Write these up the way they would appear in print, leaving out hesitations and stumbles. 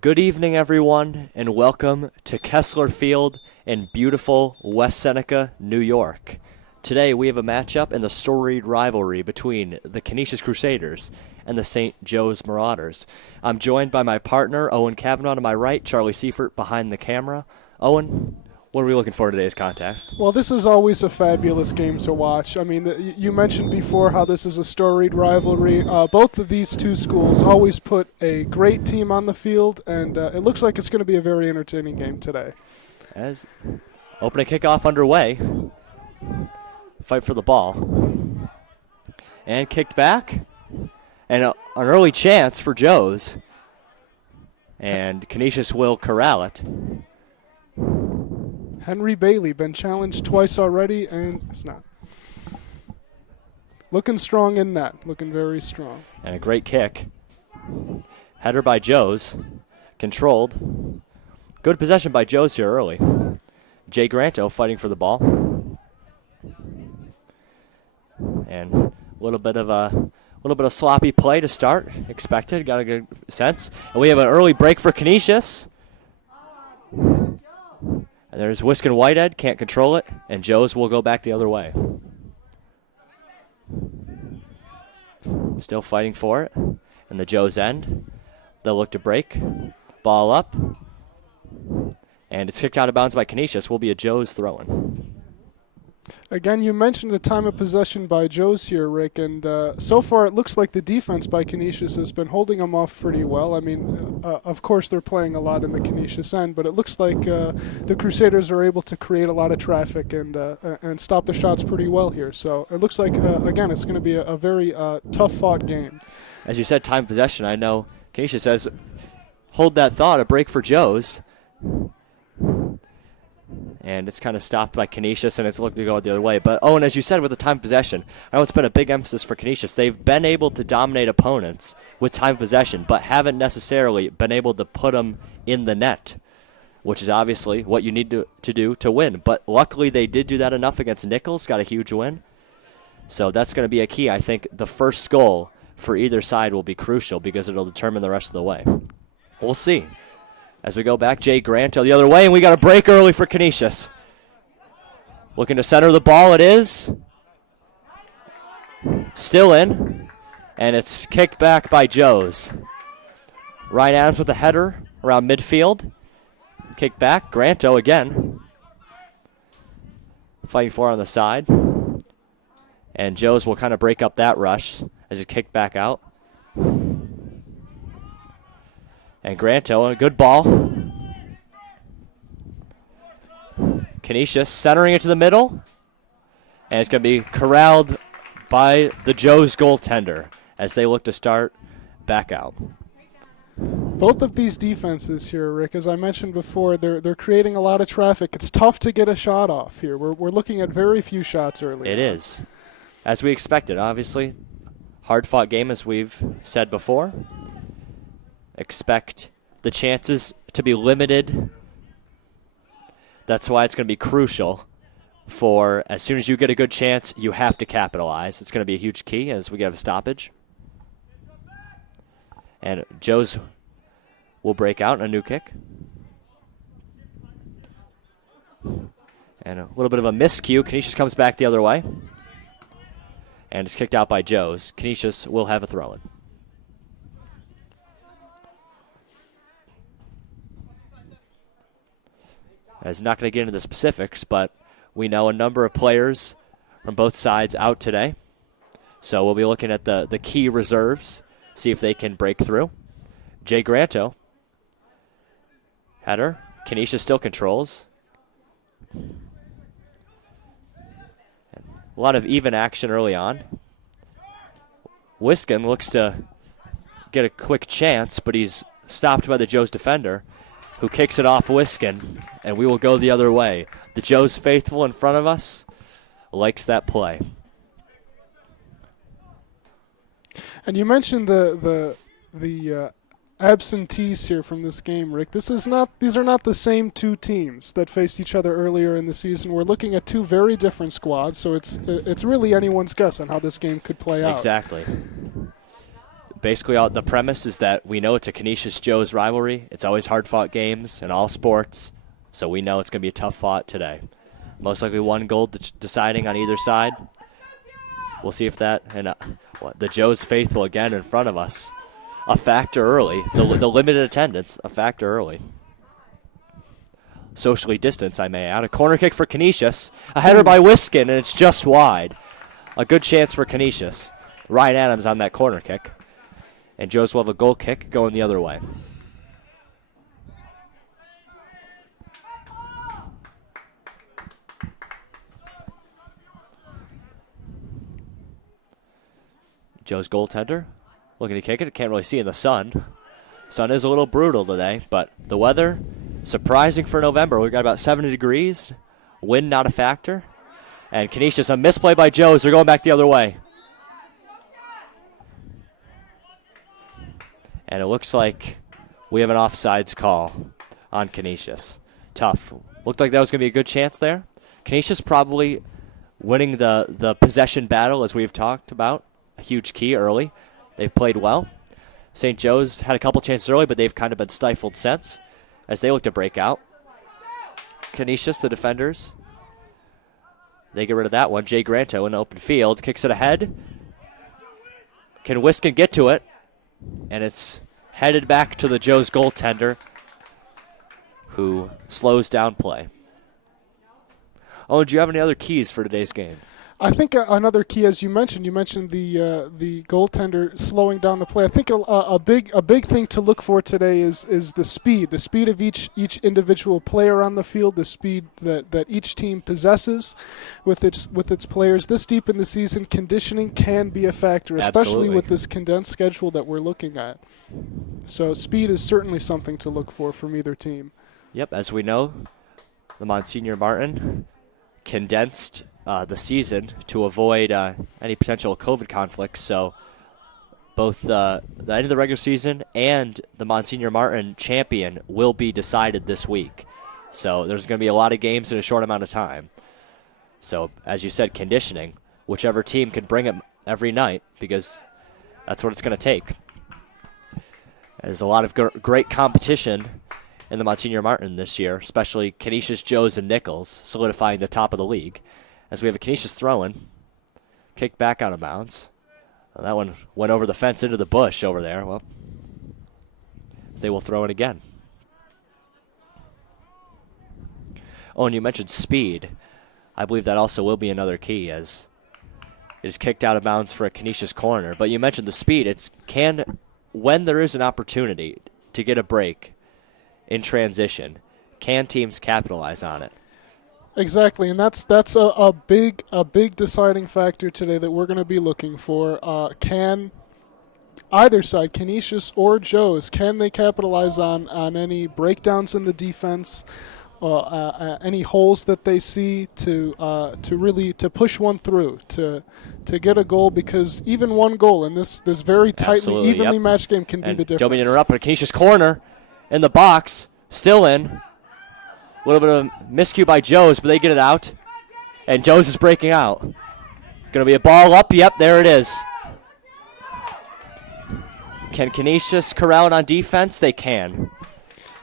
Good evening, everyone, and welcome to Kessler Field in beautiful West Seneca, New York. Today, we have a matchup in the storied rivalry between the Canisius Crusaders and the St. Joe's Marauders. I'm joined by my partner, Owen Kavanaugh, to my right, Charlie Seifert behind the camera. Owen, what are we looking for in today's contest? Well, this is always a fabulous game to watch. I mean, you mentioned before how this is a storied rivalry. Both of these two schools always put a great team on the field, and it looks like it's going to be a very entertaining game today. As opening kickoff underway, fight for the ball. And kicked back, and an early chance for Joe's. And Canisius will corral it. Henry Bailey been challenged twice already, and it's not. Looking strong in net, looking very strong. And a great kick. Header by Joe's, controlled. Good possession by Joe's here early. Jay Granto fighting for the ball. And a little bit of sloppy play to start. Expected, got a good sense. And we have an early break for Canisius. And there's Wiskin Whitehead, can't control it, and Joe's will go back the other way. Still fighting for it. And the Joe's end. They'll look to break. Ball up. And it's kicked out of bounds by Canisius. Will be a Joe's throw-in. Again, you mentioned the time of possession by Joe's here, Rick, and so far it looks like the defense by Canisius has been holding them off pretty well. I mean, of course they're playing a lot in the Canisius end, but it looks like the Crusaders are able to create a lot of traffic and stop the shots pretty well here. So it looks like, again, it's going to be a very tough-fought game. As you said, time of possession, I know Canisius says, hold that thought, a break for Joe's. And it's kind of stopped by Canisius, and it's looking to go the other way. But, Owen, as you said, with the time of possession, I know it's been a big emphasis for Canisius. They've been able to dominate opponents with time of possession, but haven't necessarily been able to put them in the net, which is obviously what you need to do to win. But luckily they did do that enough against Nichols, got a huge win. So that's going to be a key. I think the first goal for either side will be crucial because it'll determine the rest of the way. We'll see. As we go back, Jay Granto the other way, and we got a break early for Canisius. Looking to center the ball, it is. Still in, and it's kicked back by Joe's. Ryan Adams with a header around midfield. Kick back, Granto again. Fighting for it on the side. And Joe's will kind of break up that rush as it kicked back out. And Granto, a good ball. Canisius centering it to the middle. And it's going to be corralled by the Joe's goaltender as they look to start back out. Both of these defenses here, Rick, as I mentioned before, they're creating a lot of traffic. It's tough to get a shot off here. We're looking at very few shots early. It is. As we expected, obviously. Hard-fought game, as we've said before. Expect the chances to be limited. That's why it's going to be crucial for as soon as you get a good chance, you have to capitalize. It's going to be a huge key as we get a stoppage. And Joe's will break out in a new kick. And a little bit of a miscue. Canisius comes back the other way. And it's kicked out by Joe's. Canisius will have a throw-in. I'm not going to get into the specifics, but we know a number of players from both sides out today. So we'll be looking at the key reserves, see if they can break through. Jay Granto. Header. Canisius still controls. And a lot of even action early on. Wiskin looks to get a quick chance, but he's stopped by the Joe's defender, who kicks it off Wiskin, and we will go the other way. The Joe's faithful in front of us likes that play. And you mentioned the absentees here from this game, Rick. These are not the same two teams that faced each other earlier in the season. We're looking at two very different squads, so it's really anyone's guess on how this game could play out. Exactly. basically the premise is that we know it's a Canisius-Joe's rivalry. It's always hard-fought games in all sports, so we know it's going to be a tough fought today. Most likely one goal deciding on either side. We'll see if that, and the Joe's faithful again in front of us. A factor early. The limited attendance, a factor early. Socially distanced, I may add. A corner kick for Canisius. A header by Wiskin, and it's just wide. A good chance for Canisius. Ryan Adams on that corner kick. And Joe's will have a goal kick going the other way. Joe's goaltender looking to kick it. Can't really see in the sun. Sun is a little brutal today, but the weather, surprising for November. We've got about 70 degrees. Wind not a factor. And Canisius, a misplay by Joe's. They're going back the other way. And it looks like we have an offsides call on Canisius. Tough. Looked like that was going to be a good chance there. Canisius probably winning the possession battle, as we've talked about. A huge key early. They've played well. St. Joe's had a couple chances early, but they've kind of been stifled since as they look to break out. Canisius, the defenders, they get rid of that one. Jay Granto in the open field. Kicks it ahead. Can Wiskin get to it? And it's headed back to the Joe's goaltender, who slows down play. Oh, do you have any other keys for today's game? I think another key, as you mentioned the goaltender slowing down the play. I think a big thing to look for today is the speed of each individual player on the field, the speed that each team possesses with its players. This deep in the season, conditioning can be a factor, especially Absolutely. with this condensed schedule that we're looking at. So speed is certainly something to look for from either team. Yep, as we know, the Monsignor Martin condensed the season to avoid any potential COVID conflicts. So both the end of the regular season and the Monsignor Martin champion will be decided this week. So there's going to be a lot of games in a short amount of time. So as you said, conditioning, whichever team can bring it every night, because that's what it's going to take. There's a lot of great competition in the Monsignor Martin this year, especially Canisius, Joe's, and Nichols, solidifying the top of the league. As we have a Canisius throw-in, kick back out of bounds. Well, that one went over the fence into the bush over there. Well, they will throw it again. Oh, and you mentioned speed. I believe that also will be another key, as it is kicked out of bounds for a Canisius corner. But you mentioned the speed. When there is an opportunity to get a break in transition, can teams capitalize on it? Exactly, and that's a big deciding factor today that we're going to be looking for. Can either side, Canisius or Joe's, can they capitalize on any breakdowns in the defense, any holes that they see to really push one through to get a goal? Because even one goal in this very tightly, evenly matched game can be the difference. Don't mean to interrupt, but a Canisius corner in the box, still in. A little bit of miscue by Joe's, but they get it out. And Joe's is breaking out. Going to be a ball up. Yep, there it is. Can Canisius corral it on defense? They can.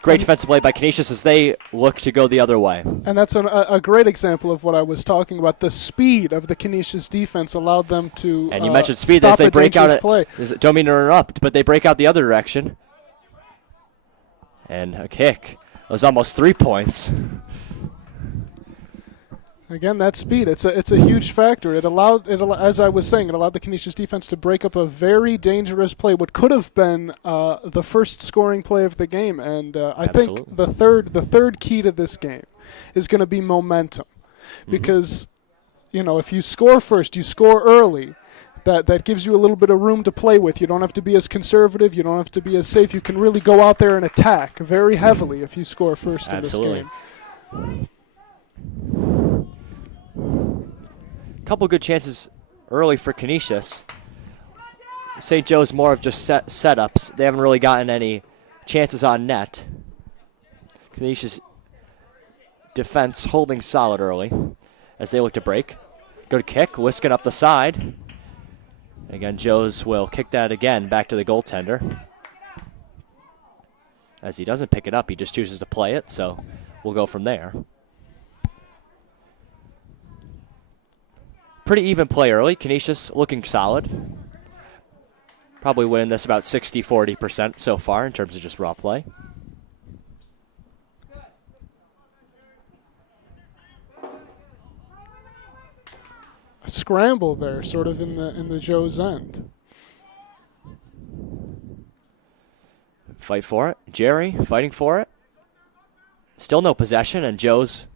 Great defensive play by Canisius as they look to go the other way. And that's a great example of what I was talking about. The speed of the Canisius defense allowed them to and you mentioned speed stop as they break out. Play. Don't mean to interrupt, but they break out the other direction. And a kick. It was almost 3 points. Again, that speed, it's a huge factor. It allowed, as I was saying, it allowed the Canisius defense to break up a very dangerous play, what could have been the first scoring play of the game. And I think the third key to this game is going to be momentum, because if you score first, you score early. That gives you a little bit of room to play with. You don't have to be as conservative. You don't have to be as safe. You can really go out there and attack very heavily if you score first in this game. Couple good chances early for Canisius. St. Joe's more of just setups. They haven't really gotten any chances on net. Canisius defense holding solid early as they look to break. Good kick, Wiskin up the side. Again, Joes will kick that again back to the goaltender. As he doesn't pick it up, he just chooses to play it, so we'll go from there. Pretty even play early. Canisius looking solid. Probably winning this about 60-40% so far in terms of just raw play. A scramble there, sort of in the Joe's end. Fight for it. Jerry fighting for it. Still no possession, and Joes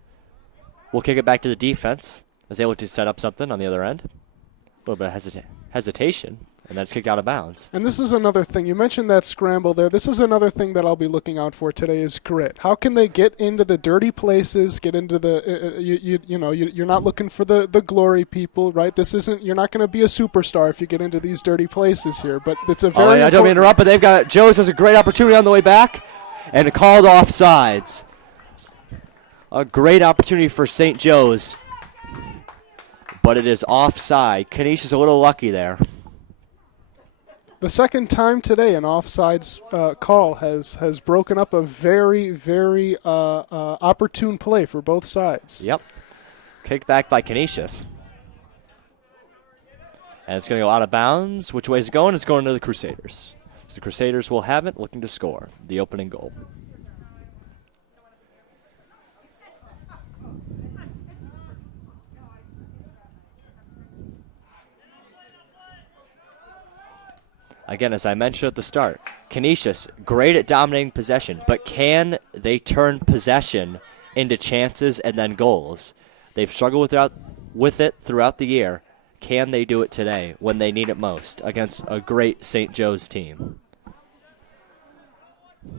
will kick it back to the defense. Is able to set up something on the other end. A little bit of hesitation, and then it's kicked out of bounds. And this is another thing. You mentioned that scramble there. This is another thing that I'll be looking out for today is grit. How can they get into the dirty places, get into the, you're not looking for the glory people, right? This isn't, you're not going to be a superstar if you get into these dirty places here, but it's a very I don't mean to interrupt, but they've got, Joes has a great opportunity on the way back, and called offsides. A great opportunity for St. Joe's. But it is offside. Canisius a little lucky there. The second time today an offsides call has broken up a very, very opportune play for both sides. Yep. Kicked back by Canisius. And it's going to go out of bounds. Which way is it going? It's going to the Crusaders. The Crusaders will have it, looking to score the opening goal. Again, as I mentioned at the start, Canisius, great at dominating possession, but can they turn possession into chances and then goals? They've struggled with it throughout the year. Can they do it today when they need it most against a great St. Joe's team?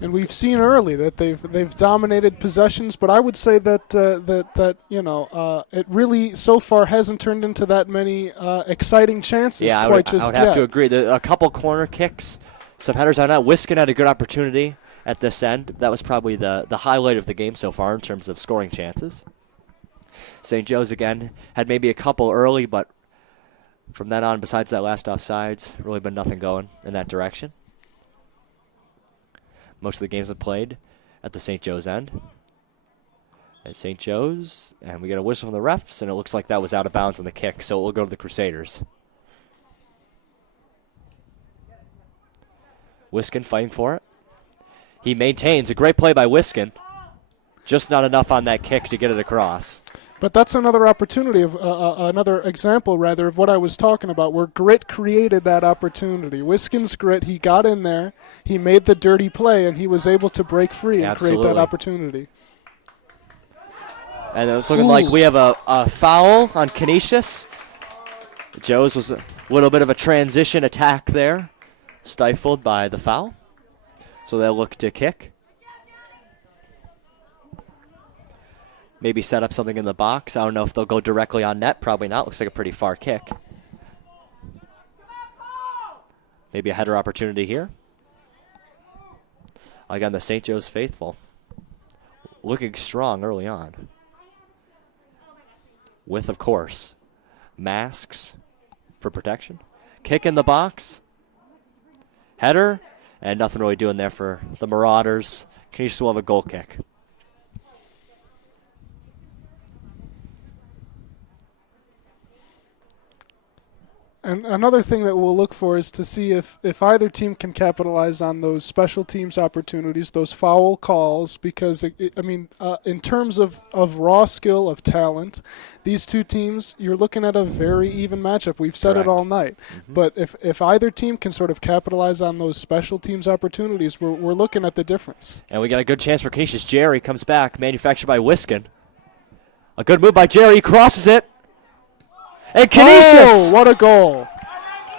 And we've seen early that they've dominated possessions, but I would say that it really so far hasn't turned into that many exciting chances. Yeah, I would have to agree. A couple corner kicks, some headers on that. Wiskin had a good opportunity at this end. That was probably the highlight of the game so far in terms of scoring chances. St. Joe's again had maybe a couple early, but from then on, besides that last offsides, really been nothing going in that direction. Most of the games have played at the St. Joe's end. At St. Joe's, and we get a whistle from the refs, and it looks like that was out of bounds on the kick, so it will go to the Crusaders. Wiskin fighting for it. He maintains a great play by Wiskin. Just not enough on that kick to get it across. But that's another opportunity of another example, rather, of what I was talking about, where grit created that opportunity. Wiskin's grit, he got in there, he made the dirty play, and he was able to break free and create that opportunity. And it's looking like we have a foul on Canisius. Joe's was a little bit of a transition attack there, stifled by the foul. So they'll look to kick. Maybe set up something in the box. I don't know if they'll go directly on net. Probably not. Looks like a pretty far kick. Maybe a header opportunity here. Again, the St. Joe's faithful looking strong early on. With, of course, masks for protection. Kick in the box. Header. And nothing really doing there for the Marauders. Canisius will have a goal kick. And another thing that we'll look for is to see if either team can capitalize on those special teams opportunities, those foul calls, because, in terms of raw skill, of talent, these two teams, you're looking at a very even matchup. We've said it all night. Mm-hmm. But if either team can sort of capitalize on those special teams opportunities, we're looking at the difference. And we got a good chance for Canisius. Jerry comes back, manufactured by Wiskin. A good move by Jerry. He crosses it. And Canisius! Oh, what a goal.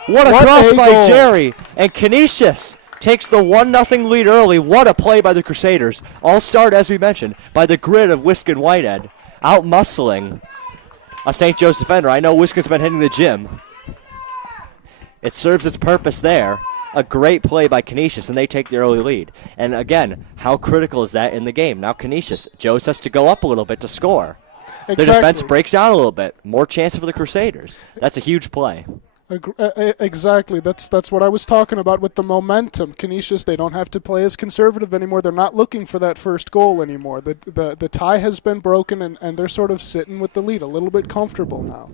What a cross by Jerry. And Canisius takes the 1-0 lead early. What a play by the Crusaders. All started, as we mentioned, by the grit of Wiskin Whitehead, out-muscling a St. Joe's defender. I know Wiskin's been hitting the gym. It serves its purpose there. A great play by Canisius, and they take the early lead. And again, how critical is that in the game? Now Canisius, Joe's has to go up a little bit to score. Exactly. The defense breaks down a little bit. More chance for the Crusaders. That's a huge play. Exactly. That's what I was talking about with the momentum. Canisius, they don't have to play as conservative anymore. They're not looking for that first goal anymore. The tie has been broken, and they're sort of sitting with the lead, a little bit comfortable now.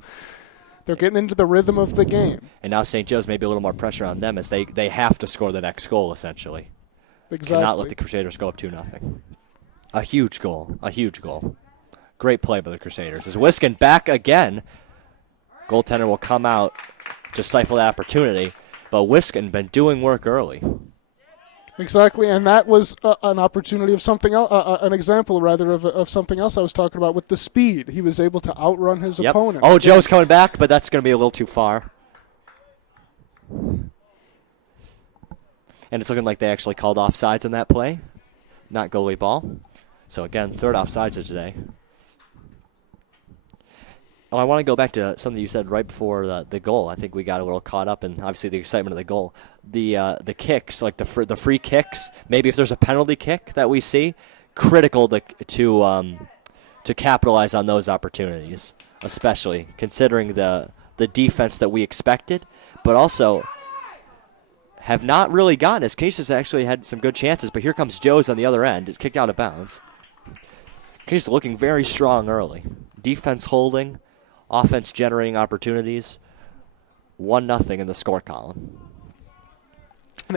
They're getting into the rhythm of the game. And now St. Joe's maybe a little more pressure on them as they have to score the next goal, essentially. Exactly. Cannot let the Crusaders go up 2-0. A huge goal. A huge goal. Great play by the Crusaders. As Wiskin back again, goaltender will come out to stifle the opportunity, but Wiskin been doing work early. Exactly, and that was an opportunity of something else, an example rather of something else I was talking about with the speed. He was able to outrun his opponent. Oh, Joe's coming back, but that's going to be a little too far. And it's looking like they actually called offsides on that play, not goalie ball. So again, third offsides of today. Oh, I want to go back to something you said right before the goal. I think we got a little caught up in, obviously, the excitement of the goal. The kicks, like the free kicks, maybe if there's a penalty kick that we see, critical to capitalize on those opportunities, especially considering the defense that we expected, but also have not really gotten, as Canisius actually had some good chances, but here comes Joe's on the other end. It's kicked out of bounds. Canisius looking very strong early. Defense holding, offense generating opportunities. 1-0 in the score column.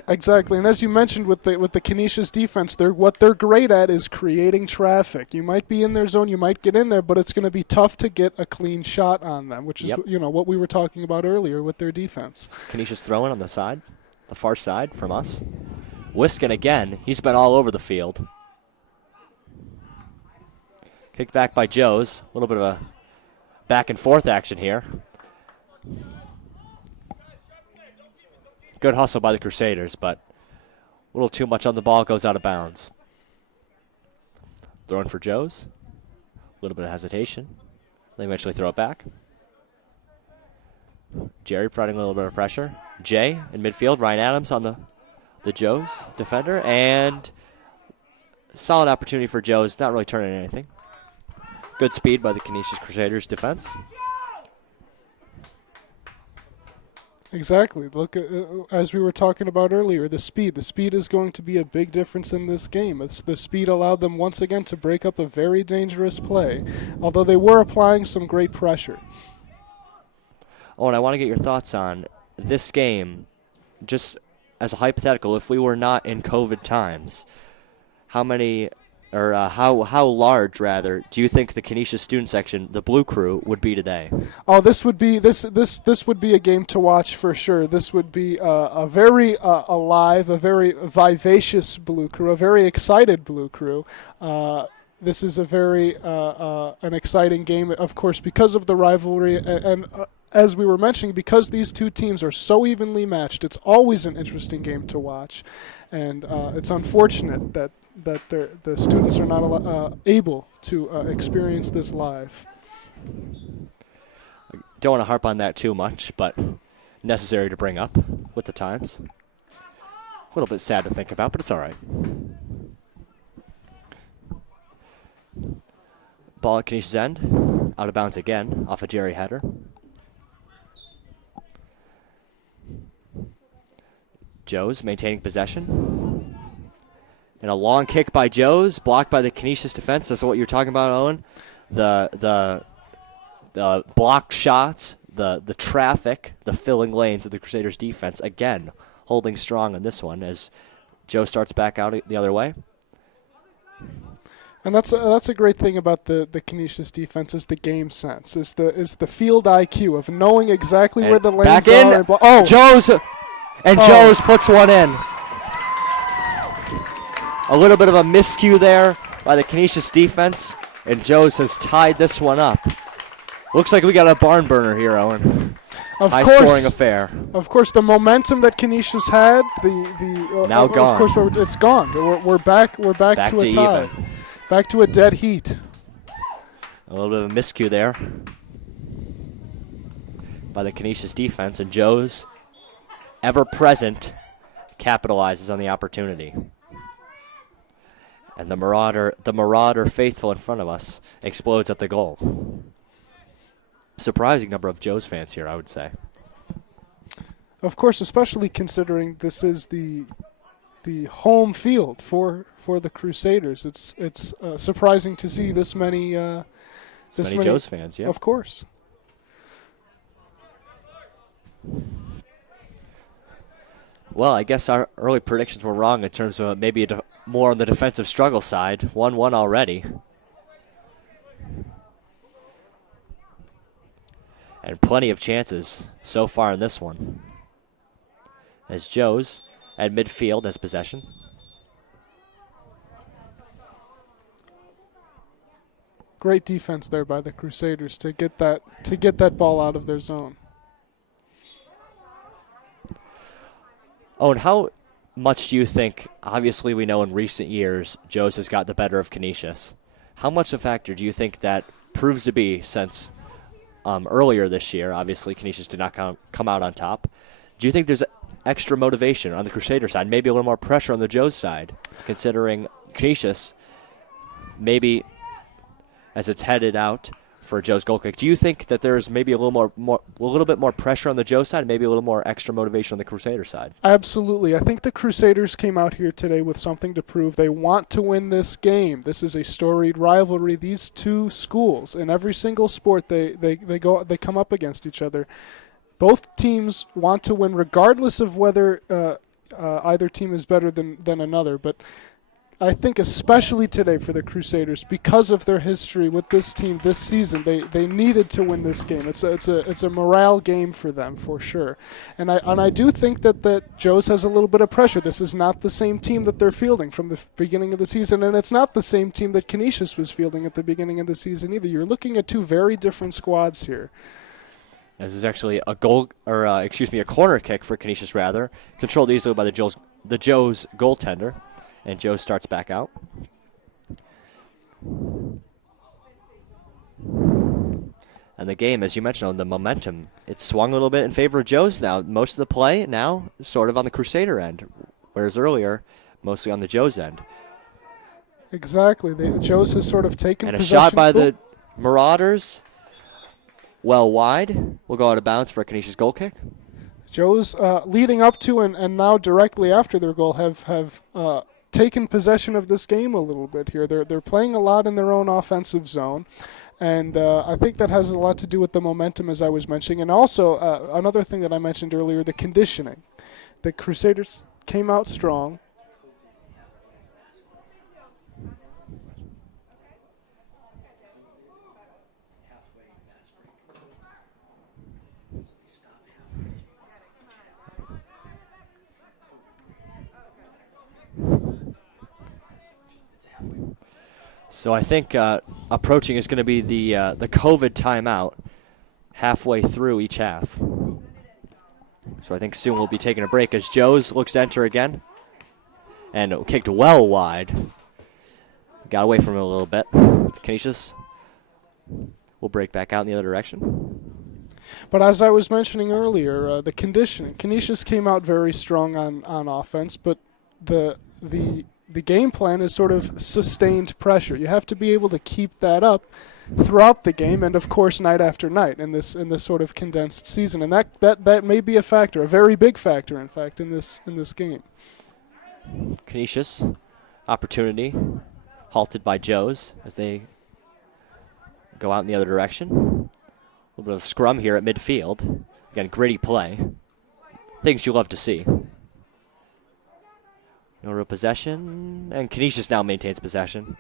Exactly, and as you mentioned with the Canisius defense, what they're great at is creating traffic. You might be in their zone, you might get in there, but it's going to be tough to get a clean shot on them, which is what we were talking about earlier with their defense. Canisius throwing on the side, the far side from us. Wiskin again, he's been all over the field. Kicked back by Joe's, a little bit of a back and forth action here. Good hustle by the Crusaders, but a little too much on the ball, goes out of bounds. Throwing for Joe's. A little bit of hesitation. They eventually throw it back. Jerry providing a little bit of pressure. Jay in midfield. Ryan Adams on the Joe's defender. And solid opportunity for Joe's. Not really turning anything. Good speed by the Canisius Crusaders defense. Exactly. Look, as we were talking about earlier, the speed. The speed is going to be a big difference in this game. The speed allowed them once again to break up a very dangerous play, although they were applying some great pressure. Oh, and I want to get your thoughts on this game, just as a hypothetical, if we were not in COVID times, how large, rather, do you think the Canisius student section, the Blue Crew, would be today? Oh, this would be a game to watch for sure. This would be a very alive, a very vivacious Blue Crew, a very excited Blue Crew. This is a very an exciting game, of course, because of the rivalry and as we were mentioning, because these two teams are so evenly matched. It's always an interesting game to watch, and it's unfortunate that the students are not able to experience this live. Don't want to harp on that too much, but necessary to bring up with the times. A little bit sad to think about, but it's all right. Ball at Canisius' end. Out of bounds again, off a Jerry header. Joe's maintaining possession. And a long kick by Joe's, blocked by the Canisius defense. That's what you're talking about, Owen. The blocked shots, the traffic, the filling lanes of the Crusaders defense, again, holding strong on this one as Joe starts back out the other way. And that's a great thing about the Canisius defense is the game sense, is the field IQ of knowing exactly where the lanes back in. are. Joe's puts one in. A little bit of a miscue there by the Canisius defense, and Joe's has tied this one up. Looks like we got a barn burner here, Owen. High-scoring affair. Of course, the momentum that Canisius had, now gone. Of course, it's gone. We're back to a tie. Even. Back to a dead heat. A little bit of a miscue there by the Canisius defense, and Joe's, ever present, capitalizes on the opportunity. And the Marauder faithful in front of us explodes at the goal. Surprising number of Joe's fans here, I would say. Of course, especially considering this is the home field for the Crusaders. It's surprising to see this many Joes fans, yeah. Of course. Well, I guess our early predictions were wrong in terms of maybe more on the defensive struggle side. 1-1 already. And plenty of chances so far in this one. As Joes at midfield has possession. Great defense there by the Crusaders to get that ball out of their zone. Oh, and how much do you think, obviously we know in recent years, Joes has got the better of Canisius. How much of a factor do you think that proves to be since earlier this year, obviously Canisius did not come out on top. Do you think there's extra motivation on the Crusader side, maybe a little more pressure on the Joes side, considering Canisius maybe as it's headed out for Joe's goal kick? Do you think that there's maybe a little bit more pressure on the Joe side, maybe a little more extra motivation on the Crusader side? Absolutely. I think the Crusaders came out here today with something to prove. They want to win this game. This is a storied rivalry. These two schools, in every single sport, they come up against each other. Both teams want to win, regardless of whether either team is better than another. But I think especially today for the Crusaders, because of their history with this team this season, they needed to win this game. It's a morale game for them for sure, and I do think that Joe's has a little bit of pressure. This is not the same team that they're fielding from the beginning of the season, and it's not the same team that Canisius was fielding at the beginning of the season either. You're looking at two very different squads here. This is actually a corner kick for Canisius, rather controlled easily by the Joe's goaltender. And Joe starts back out. And the game, as you mentioned, the momentum, it's swung a little bit in favor of Joe's now. Most of the play now sort of on the Crusader end, whereas earlier, mostly on the Joe's end. Exactly. The Joe's has sort of taken and possession. And a shot by the Marauders, well wide, will go out of bounds for a Canisius goal kick. Joe's leading up to and now directly after their goal have taken possession of this game a little bit here. They're playing a lot in their own offensive zone, and I think that has a lot to do with the momentum, as I was mentioning, and also another thing that I mentioned earlier, the conditioning. The Crusaders came out strong. So I think approaching is going to be the COVID timeout halfway through each half. So I think soon we'll be taking a break as Joe's looks to enter again. And kicked well wide. Got away from it a little bit. Canisius will break back out in the other direction. But as I was mentioning earlier, the conditioning. Canisius came out very strong on offense, but the game plan is sort of sustained pressure. You have to be able to keep that up throughout the game, and of course night after night in this sort of condensed season. And that may be a factor, a very big factor, in fact, in this game. Canisius, opportunity, halted by Joe's as they go out in the other direction. A little bit of a scrum here at midfield. Again, gritty play. Things you love to see. No real possession, and Canisius now maintains possession.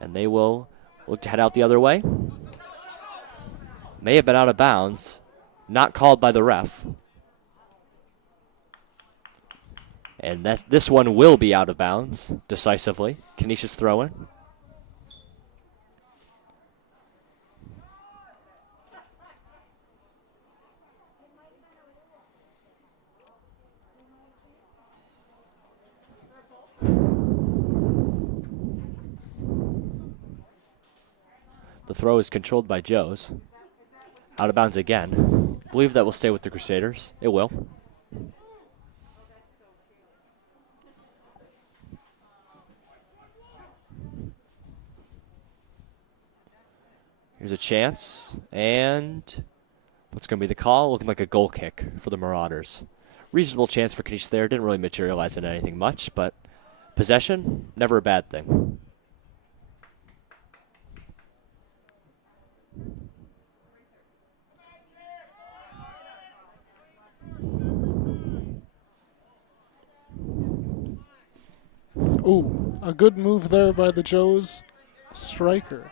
And they will look to head out the other way. May have been out of bounds. Not called by the ref. And this one will be out of bounds, decisively. Canisius throw-in. The throw is controlled by Joe's. Out of bounds again. I believe that will stay with the Crusaders. It will. Here's a chance. And What's going to be the call? Looking like a goal kick for the Marauders. Reasonable chance for Canisius there. Didn't really materialize into anything much, but possession, never a bad thing. Ooh, a good move there by the Joes striker.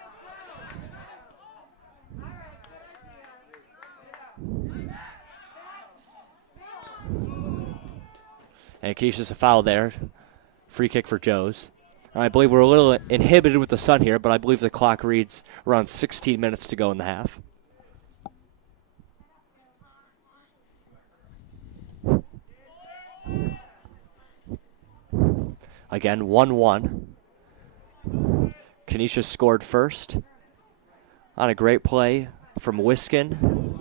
And Canisius a foul there. Free kick for Joes. And I believe we're a little inhibited with the sun here, but I believe the clock reads around 16 minutes to go in the half. Again, 1-1. Canisius scored first on a great play from Wiskin.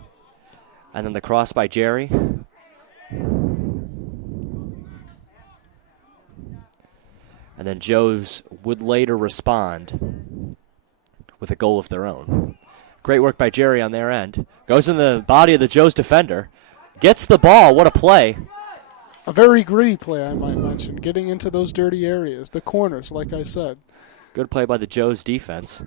And then the cross by Jerry. And then Joes would later respond with a goal of their own. Great work by Jerry on their end. Goes in the body of the Joes defender. Gets the ball. What a play. A very gritty play, I might mention, getting into those dirty areas, the corners, like I said. Good play by the Joes defense.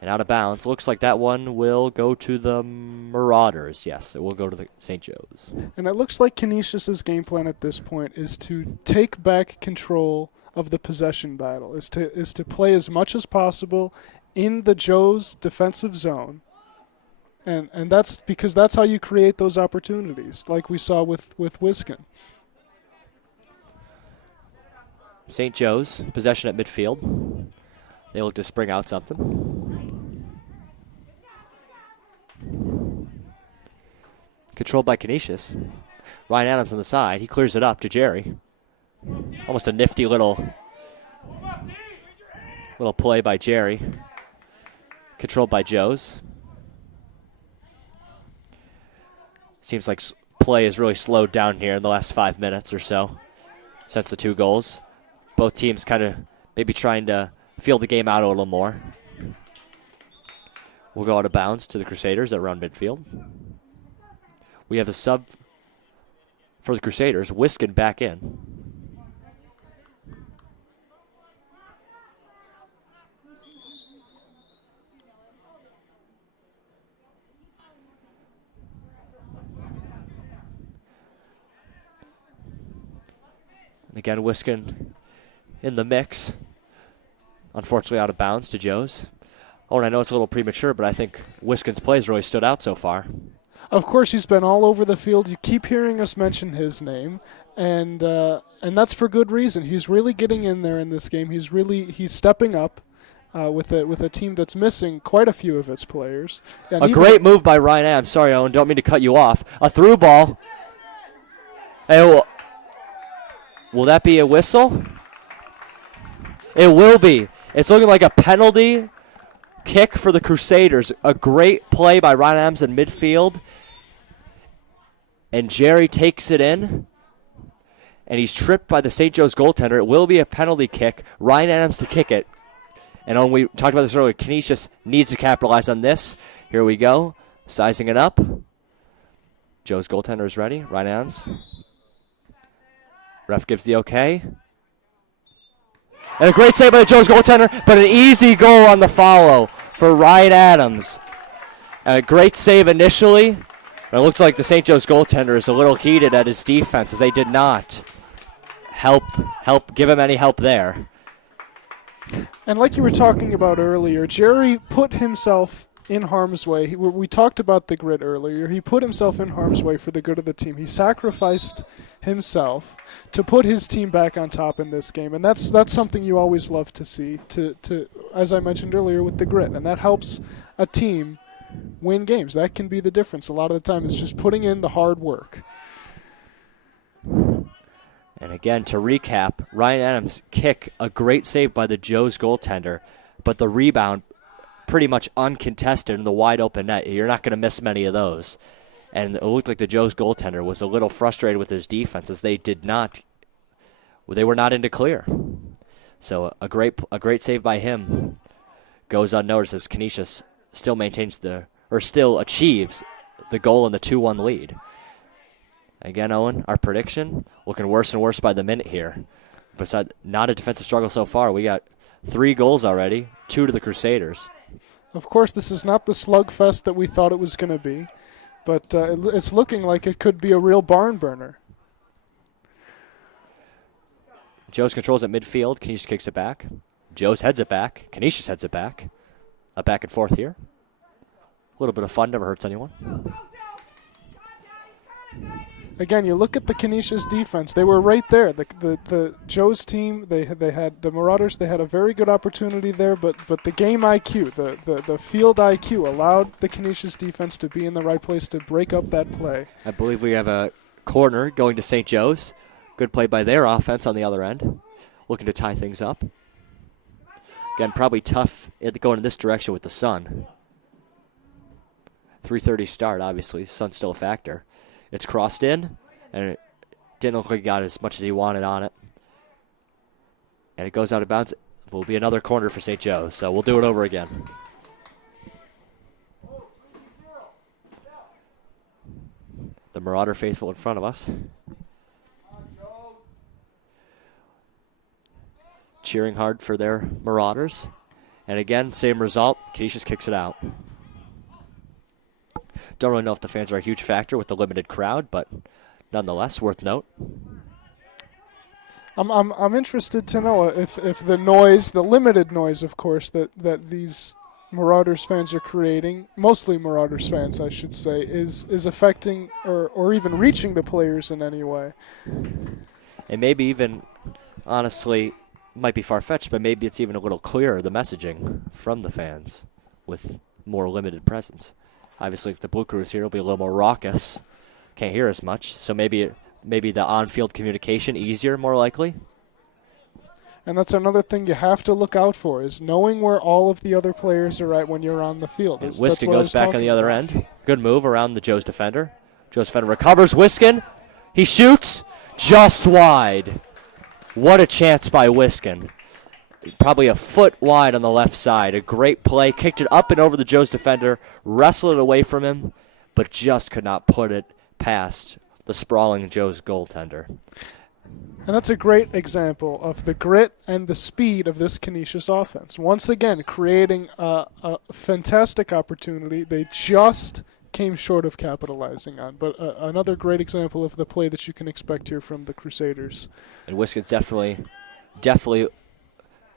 And out of bounds. Looks like that one will go to the Marauders. Yes, it will go to the St. Joe's. And it looks like Canisius' game plan at this point is to take back control of the possession battle, is to play as much as possible in the Joes defensive zone. And that's because that's how you create those opportunities, like we saw with Wiskin. St. Joe's, possession at midfield. They look to spring out something. Controlled by Canisius. Ryan Adams on the side. He clears it up to Jerry. Almost a nifty little play by Jerry. Controlled by Joes. Seems like play is really slowed down here in the last 5 minutes or so since the 2 goals. Both teams kind of maybe trying to feel the game out a little more. We'll go out of bounds to the Crusaders at around midfield. We have a sub for the Crusaders. Wiskin back in. Again, Wiskin in the mix. Unfortunately, out of bounds to Joes. Oh, and I know it's a little premature, but I think Wiskin's play has really stood out so far. Of course, he's been all over the field. You keep hearing us mention his name, and that's for good reason. He's really getting in there in this game. He's stepping up with a team that's missing quite a few of its players. And a great move by Ryan Adams. Sorry, Owen, don't mean to cut you off. A through ball. Hey, will that be a whistle? It will be. It's looking like a penalty kick for the Crusaders. A great play by Ryan Adams in midfield. And Jerry takes it in. And he's tripped by the St. Joe's goaltender. It will be a penalty kick. Ryan Adams to kick it. And when we talked about this earlier, Canisius needs to capitalize on this. Here we go. Sizing it up. Joe's goaltender is ready. Ryan Adams. Ref gives the okay. And a great save by the Joe's goaltender, but an easy goal on the follow for Ryan Adams. A great save initially. And it looks like the St. Joe's goaltender is a little heated at his defense as they did not give him any help there. And like you were talking about earlier, Jerry put himself in harm's way. We talked about the grit earlier. He put himself in harm's way for the good of the team. He sacrificed himself to put his team back on top in this game, and that's something you always love to see. To as I mentioned earlier with the grit, and that helps a team win games. That can be the difference. A lot of the time, it's just putting in the hard work. And again, to recap, Ryan Adams' kick, a great save by the Joe's goaltender, but the rebound pretty much uncontested in the wide open net. You're not going to miss many of those. And it looked like the Joe's goaltender was a little frustrated with his defense as they were not into clear. So a great save by him goes unnoticed as Canisius still achieves the goal and the 2-1 lead. Again, Owen, our prediction looking worse and worse by the minute here. Besides, not a defensive struggle so far. We got 3 goals already, 2 to the Crusaders. Of course, this is not the slugfest that we thought it was going to be, but it's looking like it could be a real barn burner. Joe's controls at midfield. Canisius kicks it back. Joe's heads it back. Canisius heads it back. A back and forth here. A little bit of fun never hurts anyone. Again, you look at the Canisius defense. They were right there. The Joe's team, they had the Marauders. They had a very good opportunity there, but the game IQ, the field IQ allowed the Canisius defense to be in the right place to break up that play. I believe we have a corner going to St. Joe's. Good play by their offense on the other end, looking to tie things up. Again, probably tough going in this direction with the sun. 3:30 start, obviously. Sun's still a factor. It's crossed in, and it didn't look like he got as much as he wanted on it. And it goes out of bounds. It will be another corner for St. Joe's, so we'll do it over again. The Marauder faithful in front of us. Cheering hard for their Marauders. And again, same result. Canisius kicks it out. Don't really know if the fans are a huge factor with the limited crowd, but nonetheless, worth note. I'm interested to know if the noise, the limited noise, of course, that these Marauders fans are creating, mostly Marauders fans, I should say, is affecting or even reaching the players in any way. And maybe even, honestly, might be far-fetched, but maybe it's even a little clearer, the messaging from the fans with more limited presence. Obviously, if the Blue Crew is here, it'll be a little more raucous. Can't hear as much, so maybe the on-field communication easier, more likely. And that's another thing you have to look out for, is knowing where all of the other players are at when you're on the field. Wiskin goes back on the other end. Good move around the Joe's defender. Joe's defender recovers. Wiskin, he shoots just wide. What a chance by Wiskin. Probably a foot wide on the left side. A great play. Kicked it up and over the Joe's defender. Wrestled it away from him, but just could not put it past the sprawling Joe's goaltender. And that's a great example of the grit and the speed of this Canisius offense. Once again, creating a fantastic opportunity. They just came short of capitalizing on. But another great example of the play that you can expect here from the Crusaders. And Wiskin's definitely,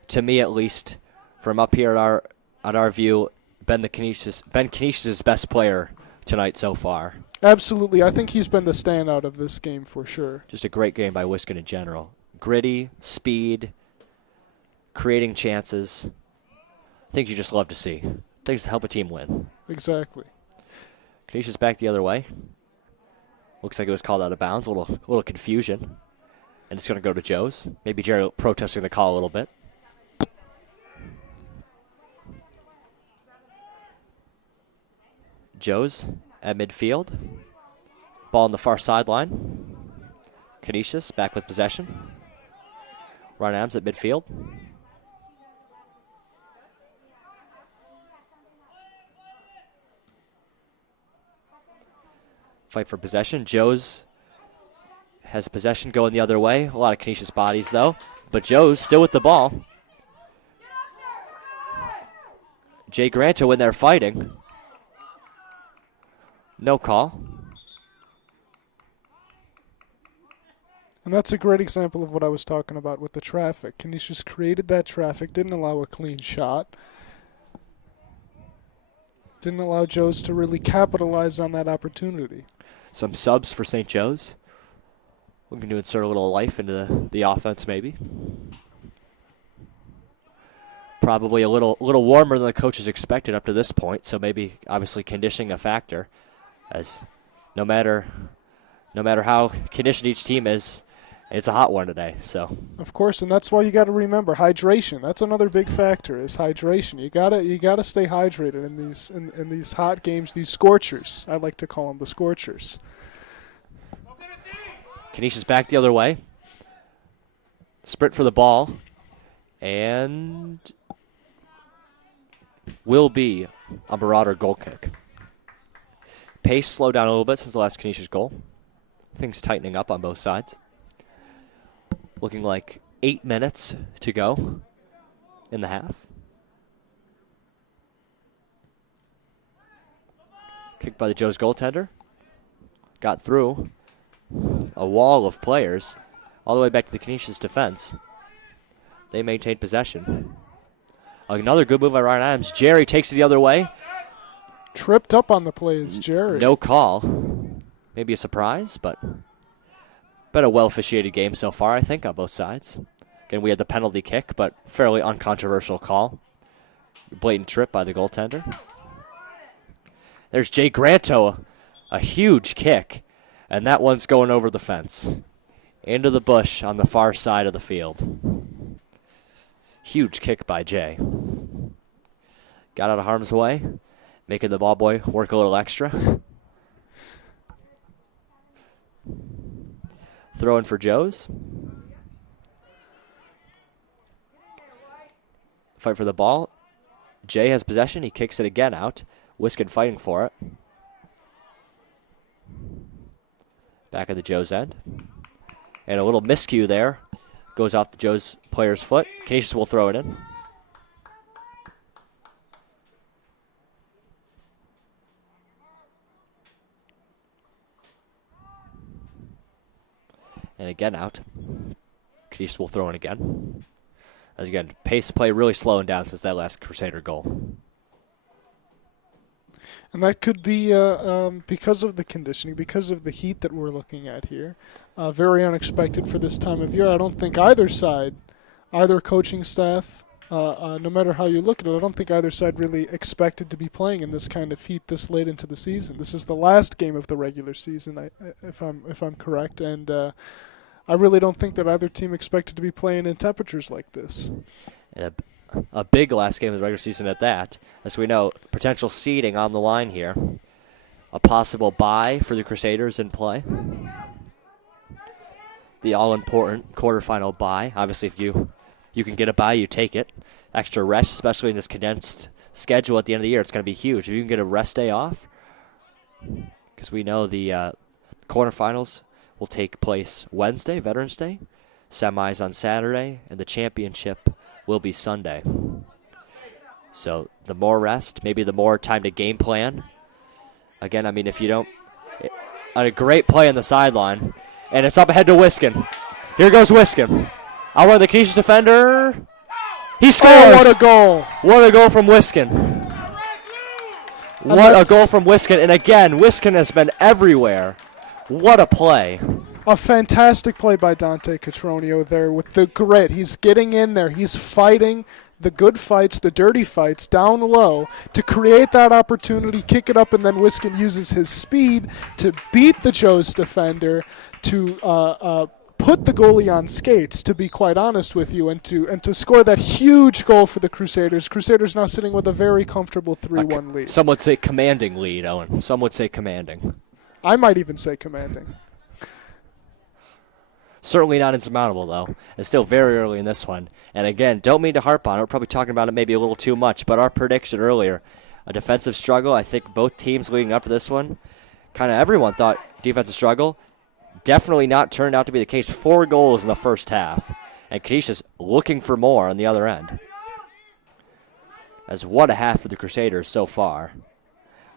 to me at least, from up here at our view, been Canisius' best player tonight so far. Absolutely. I think he's been the standout of this game for sure. Just a great game by Wiskin in general. Gritty, speed, creating chances. Things you just love to see. Things to help a team win. Exactly. Canisius back the other way. Looks like it was called out of bounds. A little confusion. And it's going to go to Joe's. Maybe Jerry protesting the call a little bit. Joe's at midfield. Ball on the far sideline. Canisius back with possession. Ryan Adams at midfield. Fight for possession. Joe's has possession going the other way. A lot of Canisius bodies, though. But Joe's still with the ball. Jay Granto in there fighting. No call. And that's a great example of what I was talking about with the traffic. Canisius created that traffic, didn't allow a clean shot. Didn't allow Joe's to really capitalize on that opportunity. Some subs for St. Joe's. Looking to insert a little life into the offense, maybe. Probably a little warmer than the coaches expected up to this point, so maybe obviously conditioning a factor, as no matter how conditioned each team is, it's a hot one today. So of course, and that's why you got to remember hydration. That's another big factor, is hydration. You gotta stay hydrated in these hot games, these scorchers. I like to call them the scorchers. Canisius back the other way. Sprint for the ball, and will be a Marauder goal kick. Pace slowed down a little bit since the last Canisius goal. Things tightening up on both sides. Looking like 8 minutes to go in the half. Kicked by the Joe's goaltender. Got through a wall of players all the way back to the Canisius defense. They maintained possession. Another good move by Ryan Adams. Jerry takes it the other way. Tripped up on the plays, Jerry. No call. Maybe a surprise, but been a well-officiated game so far, I think, on both sides. Again, we had the penalty kick, but fairly uncontroversial call. Blatant trip by the goaltender. There's Jay Granto, a huge kick, and that one's going over the fence. Into the bush on the far side of the field. Huge kick by Jay. Got out of harm's way, making the ball boy work a little extra. Throw in for Joe's. Fight for the ball. Jay has possession. He kicks it again out. Wiskin fighting for it. Back at the Joe's end. And a little miscue there. Goes off the Joe's player's foot. Canisius will throw it in. And again out. Canisius will throw in again. As again, pace of play really slowing down since that last Crusader goal. And that could be because of the conditioning, because of the heat that we're looking at here. Very unexpected for this time of year. I don't think either side, either coaching staff, no matter how you look at it, I don't think either side really expected to be playing in this kind of heat this late into the season. This is the last game of the regular season, if I'm correct, and I really don't think that either team expected to be playing in temperatures like this. And a big last game of the regular season at that. As we know, potential seeding on the line here. A possible bye for the Crusaders in play. The all-important quarterfinal bye. Obviously, if you can get a bye, you take it. Extra rest, especially in this condensed schedule at the end of the year, it's going to be huge. If you can get a rest day off, because we know the quarterfinals will take place Wednesday, Veterans Day, semis on Saturday, and the championship will be Sunday. So the more rest, maybe the more time to game plan. Again, I mean, if you don't, a great play on the sideline, and it's up ahead to Wiskin. Here goes Wiskin. Out by the Canisius defender. He scores! Oh, what a goal! What a goal from Wiskin. What a goal from Wiskin. And again, Wiskin has been everywhere. What a play. A fantastic play by Dante Catronio there with the grit. He's getting in there. He's fighting the good fights, the dirty fights down low to create that opportunity, kick it up, and then Wiskin uses his speed to beat the Joe's defender, to put the goalie on skates, to be quite honest with you, and to score that huge goal for the Crusaders. Crusaders now sitting with a very comfortable 3-1 lead. Some would say commanding lead, Owen. Some would say commanding. I might even say commanding. Certainly not insurmountable, though. It's still very early in this one. And again, don't mean to harp on it. We're probably talking about it maybe a little too much, but our prediction earlier, a defensive struggle. I think both teams leading up to this one, kind of everyone thought defensive struggle. Definitely not turned out to be the case. 4 goals in the first half. And Canisius looking for more on the other end. As what a half for the Crusaders so far.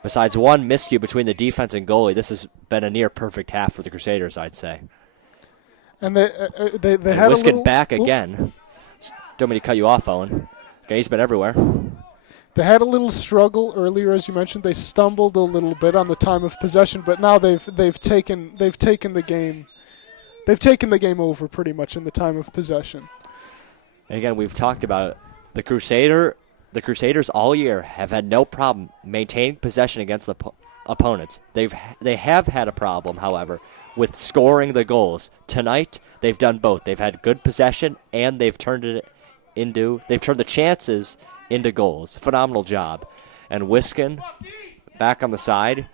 Besides one miscue between the defense and goalie, this has been a near perfect half for the Crusaders, I'd say. And they and had Wiskin a little, back again. Don't mean to cut you off, Owen. Okay, he's been everywhere. They had a little struggle earlier, as you mentioned. They stumbled a little bit on the time of possession, but now they've taken the game over pretty much in the time of possession. And again, we've talked about it. The Crusaders all year have had no problem maintaining possession against the opponents. They have had a problem, however, with scoring the goals. Tonight, they've done both. They've had good possession, and they've turned the chances into goals. Phenomenal job. And Wiskin back on the side.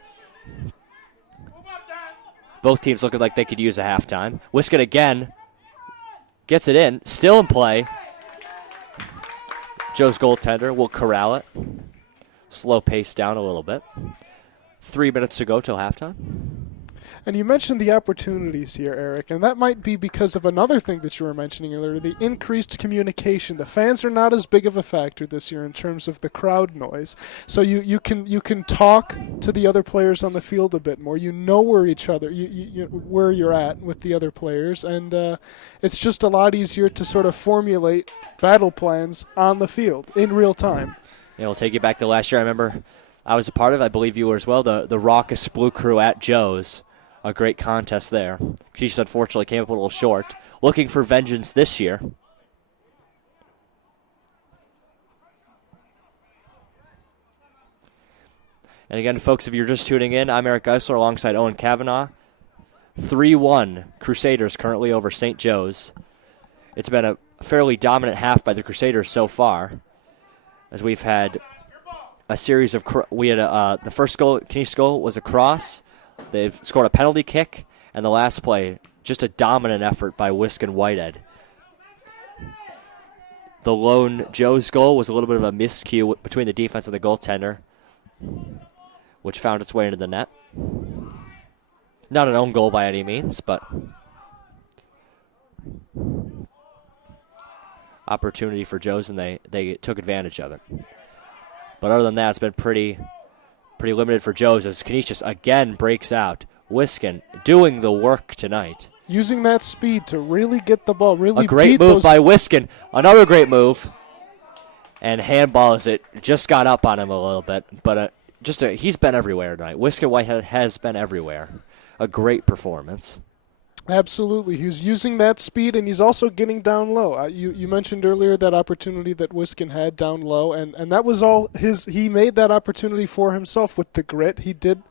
Both teams looking like they could use a halftime. Wiskin again gets it in, still in play. Joe's goaltender will corral it. Slow pace down a little bit. 3 minutes to go till halftime. And you mentioned the opportunities here, Eric, and that might be because of another thing that you were mentioning earlier, the increased communication. The fans are not as big of a factor this year in terms of the crowd noise, so you can talk to the other players on the field a bit more. You know where each other, where you're at with the other players, and it's just a lot easier to sort of formulate battle plans on the field in real time. Yeah, we'll take you back to last year. I remember I was a part of it. I believe you were as well. The raucous Blue Crew at Joe's. A great contest there. Canisius unfortunately came up a little short. Looking for vengeance this year. And again, folks, if you're just tuning in, I'm Eric Geisler alongside Owen Kavanaugh. 3-1 Crusaders currently over St. Joe's. It's been a fairly dominant half by the Crusaders so far, as we've had a series of the first goal, Canisius goal, was a cross. They've scored a penalty kick, and the last play, just a dominant effort by Wisconsin Whitehead. The lone Joe's goal was a little bit of a miscue between the defense and the goaltender, which found its way into the net. Not an own goal by any means, but opportunity for Joe's, and they took advantage of it. But other than that, it's been pretty limited for Joe's as Canisius again breaks out. Wisconsin doing the work tonight. Using that speed to really get the ball, really a great beat move those by Wisconsin. Another great move. And handballs it. Just got up on him a little bit. But he's been everywhere tonight. Wisconsin Whitehead has been everywhere. A great performance. Absolutely. He's using that speed, and he's also getting down low. You mentioned earlier that opportunity that Wisconsin had down low, and that was all his. He made that opportunity for himself with the grit. He did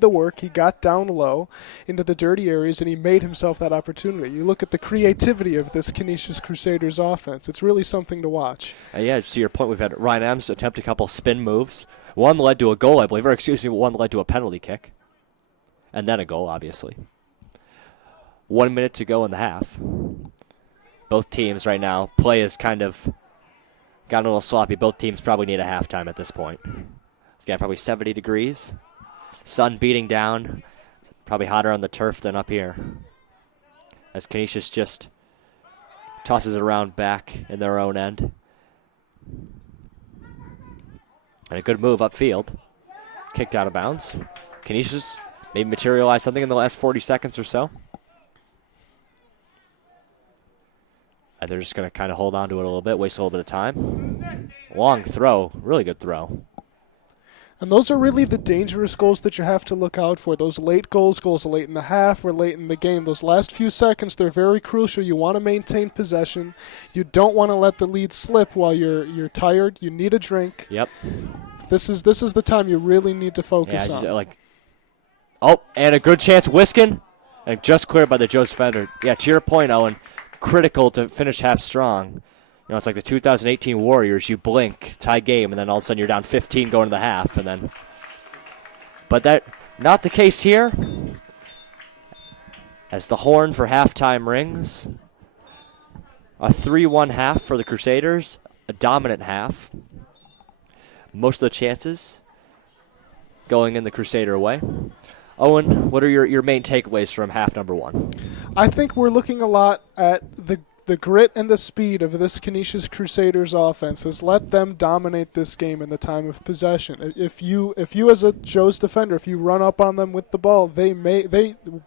the work. He got down low into the dirty areas, and he made himself that opportunity. You look at the creativity of this Canisius Crusaders offense. It's really something to watch. Yeah, to your point, we've had Ryan Adams attempt a couple spin moves. One led to a goal, I believe, one led to a penalty kick, and then a goal, obviously. 1 minute to go in the half. Both teams right now, play has kind of gotten a little sloppy. Both teams probably need a halftime at this point. It's got probably 70 degrees. Sun beating down. Probably hotter on the turf than up here. As Canisius just tosses it around back in their own end. And a good move upfield. Kicked out of bounds. Canisius maybe materialize something in the last 40 seconds or so. And they're just going to kind of hold on to it a little bit, waste a little bit of time. Long throw, really good throw. And those are really the dangerous goals that you have to look out for. Those late goals late in the half or late in the game. Those last few seconds, they're very crucial. You want to maintain possession. You don't want to let the lead slip while you're tired. You need a drink. Yep. This is the time you really need to focus on. And a good chance, Wisconsin. And just cleared by the Joe's defender. Yeah, to your point, Owen, critical to finish half strong. It's like the 2018 Warriors. You blink, tie game, and then all of a sudden you're down 15 going to the half. But that not the case here. As the horn for halftime rings. A 3-1 half for the Crusaders. A dominant half. Most of the chances going in the Crusader way. Owen, what are your main takeaways from half number one? I think we're looking a lot at the grit and the speed of this Canisius Crusaders offense has let them dominate this game in the time of possession. If you as a Joe's defender, if you run up on them with the ball, they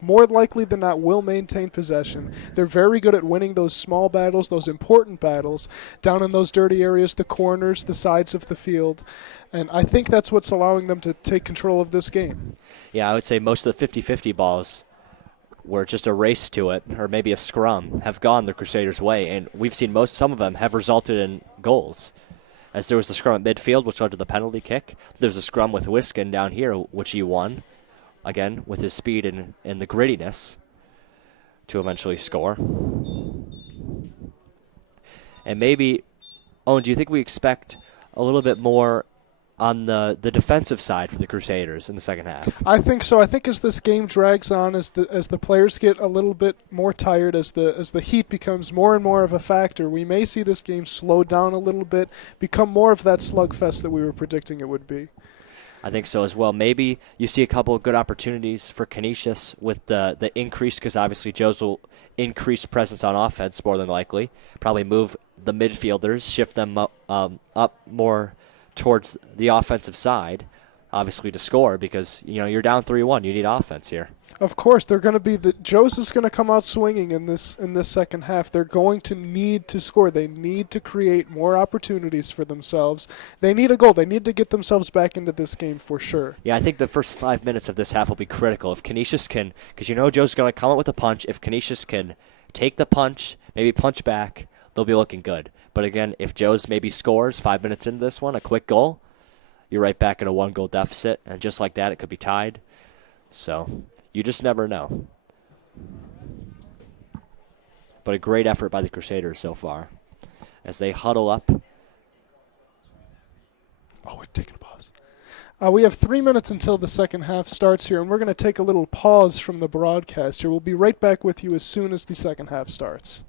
more likely than not will maintain possession. They're very good at winning those small battles, those important battles, down in those dirty areas, the corners, the sides of the field. And I think that's what's allowing them to take control of this game. Yeah, I would say most of the 50-50 balls were just a race to it, or maybe a scrum, have gone the Crusaders' way. And we've seen some of them have resulted in goals. As there was the scrum at midfield, which led to the penalty kick. There's a scrum with Wisconsin down here, which he won, again, with his speed and the grittiness to eventually score. And maybe, Owen, do you think we expect a little bit more on the defensive side for the Crusaders in the second half? I think so. I think as this game drags on, as the players get a little bit more tired, as the heat becomes more and more of a factor, we may see this game slow down a little bit, become more of that slugfest that we were predicting it would be. I think so as well. Maybe you see a couple of good opportunities for Canisius with the increase, because obviously Joe's will increase presence on offense more than likely. Probably move the midfielders, shift them up more towards the offensive side, obviously to score, because you're down 3-1. You need offense here. Of course, they're going to be Joe's is going to come out swinging in this second half. They're going to need to score. They need to create more opportunities for themselves. They need a goal. They need to get themselves back into this game for sure. Yeah, I think the first 5 minutes of this half will be critical. If Canisius can, because Joe's going to come up with a punch. If Canisius can take the punch, maybe punch back, they'll be looking good. But again, if Joe's maybe scores 5 minutes into this one, a quick goal, you're right back in a 1-goal deficit, and just like that, it could be tied. So you just never know. But a great effort by the Crusaders so far as they huddle up. Oh, we're taking a pause. We have 3 minutes until the second half starts here, and we're going to take a little pause from the broadcast here. We'll be right back with you as soon as the second half starts.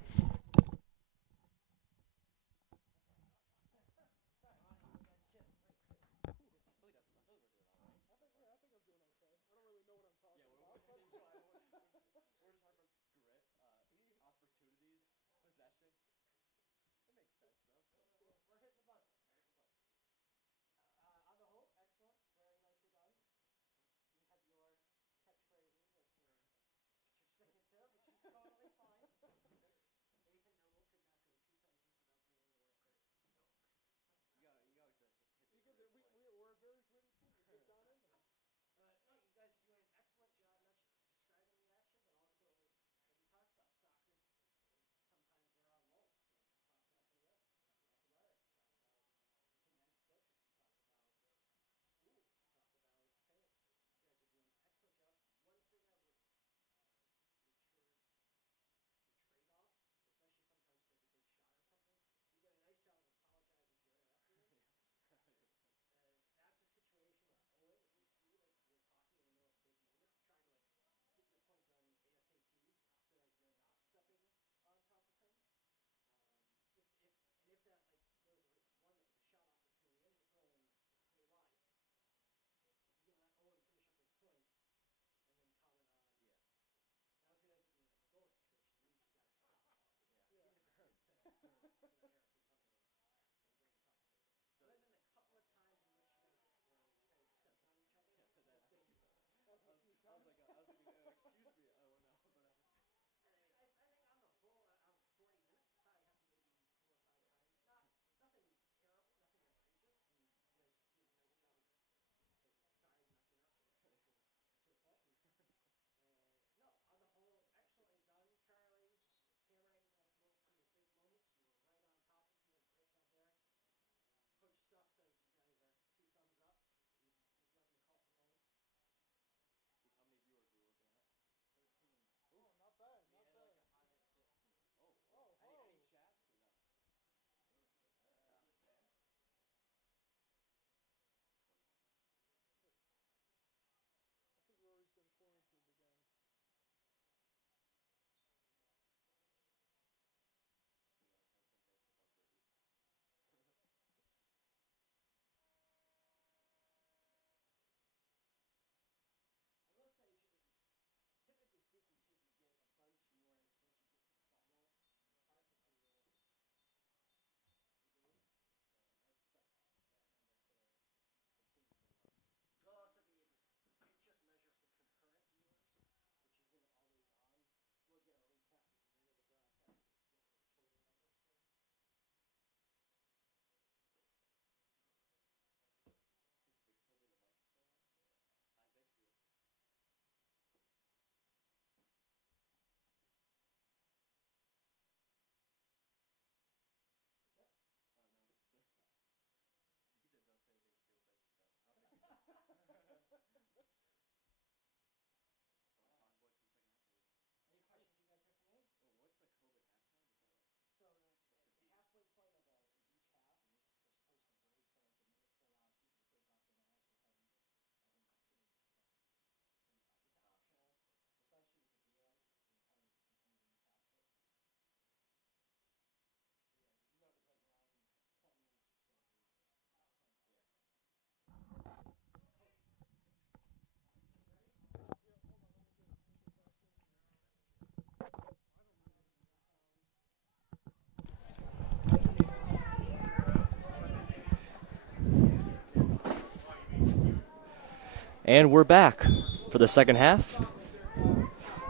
And we're back for the second half.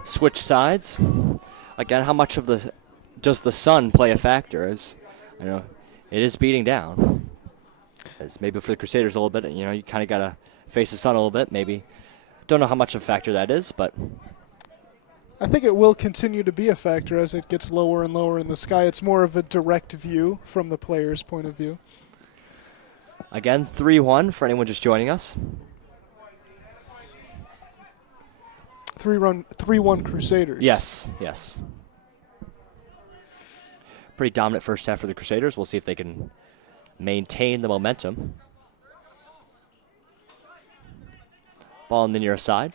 Switch sides. Again, how much of does the sun play a factor? As it is beating down. As maybe for the Crusaders a little bit, you kind of got to face the sun a little bit. Maybe don't know how much of a factor that is, but I think it will continue to be a factor as it gets lower and lower in the sky. It's more of a direct view from the player's point of view. Again, 3-1 for anyone just joining us. 3-1 Crusaders. Yes. Pretty dominant first half for the Crusaders. We'll see if they can maintain the momentum. Ball on the near side.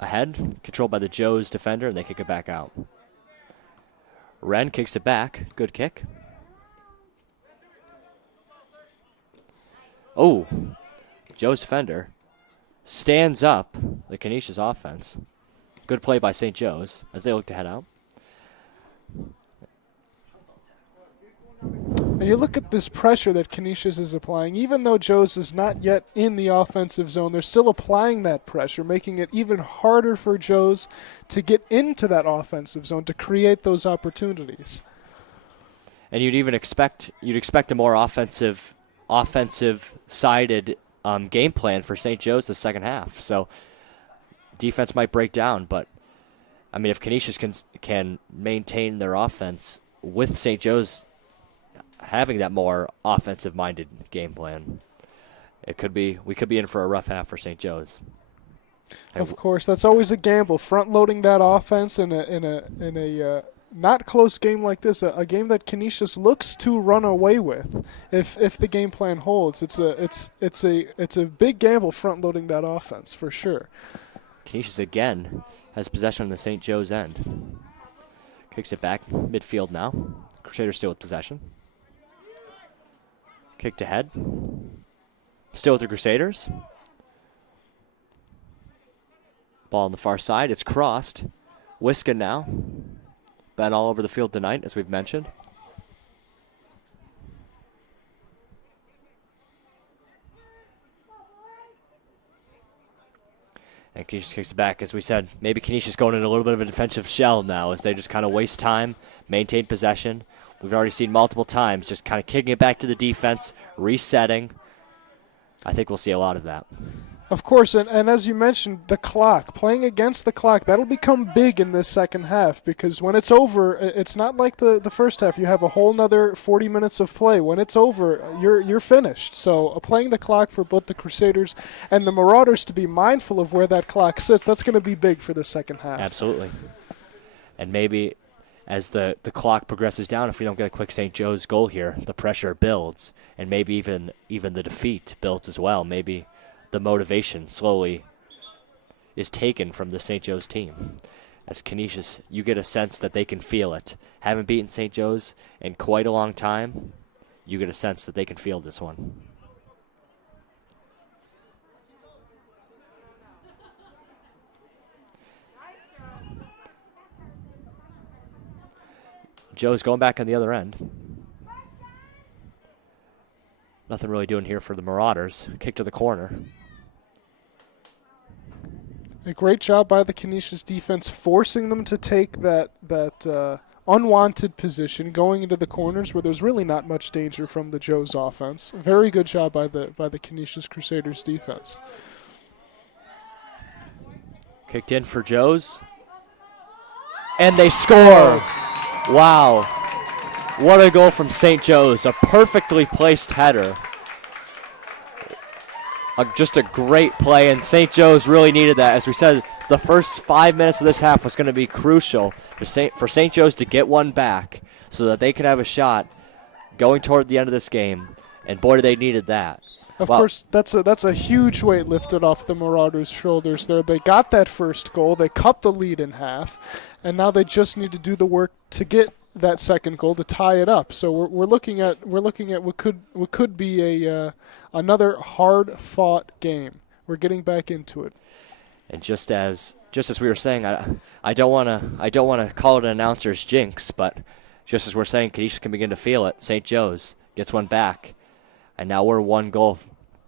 Ahead, controlled by the Joes defender, and they kick it back out. Wren kicks it back. Good kick. Oh, Joe's defender stands up the Canisius offense. Good play by St. Joe's as they look to head out. And you look at this pressure that Canisius is applying. Even though Joe's is not yet in the offensive zone, they're still applying that pressure, making it even harder for Joe's to get into that offensive zone, to create those opportunities. And you'd expect a more offensive-sided game plan for St. Joe's the second half. So defense might break down, but if Canisius can maintain their offense with St. Joe's having that more offensive-minded game plan, we could be in for a rough half for St. Joe's. Of course, that's always a gamble. Front-loading that offense in a not close game like this, a game that Canisius looks to run away with, if the game plan holds. It's a big gamble front-loading that offense for sure. Canisius again has possession on the St. Joe's end. Kicks it back midfield now. Crusaders still with possession. Kicked ahead. Still with the Crusaders. Ball on the far side. It's crossed. Wiskin now. Been all over the field tonight, as we've mentioned. And Canisius kicks it back. As we said, maybe Canisius going in a little bit of a defensive shell now as they just kind of waste time, maintain possession. We've already seen multiple times just kind of kicking it back to the defense, resetting. I think we'll see a lot of that. Of course, and as you mentioned, the clock, playing against the clock, that'll become big in this second half because when it's over, it's not like the first half. You have a whole nother 40 minutes of play. When it's over, you're finished. So playing the clock for both the Crusaders and the Marauders to be mindful of where that clock sits, that's going to be big for the second half. Absolutely. And maybe as the clock progresses down, if we don't get a quick St. Joe's goal here, the pressure builds, and maybe even the defeat builds as well. Maybe the motivation slowly is taken from the St. Joe's team. As Canisius, you get a sense that they can feel it. Haven't beaten St. Joe's in quite a long time. You get a sense that they can feel this one. Joe's going back on the other end. Nothing really doing here for the Marauders. Kick to the corner. A great job by the Canisius defense, forcing them to take that unwanted position, going into the corners where there's really not much danger from the Joe's offense. Very good job by the Canisius Crusaders defense. Kicked in for Joe's. And they score! Wow. What a goal from St. Joe's. A perfectly placed header. Just a great play, and St. Joe's really needed that. As we said, the first 5 minutes of this half was going to be crucial for St. Joe's to get one back so that they could have a shot going toward the end of this game. And boy, they needed that. Of course, that's a huge weight lifted off the Marauders' shoulders there. They got that first goal. They cut the lead in half, and now they just need to do the work to get that second goal to tie it up. So we're looking at what could be another hard-fought game. We're getting back into it. And just as we were saying, I don't want to call it an announcer's jinx, but just as we're saying, Canisius can begin to feel it. St. Joe's gets one back, and now we're one goal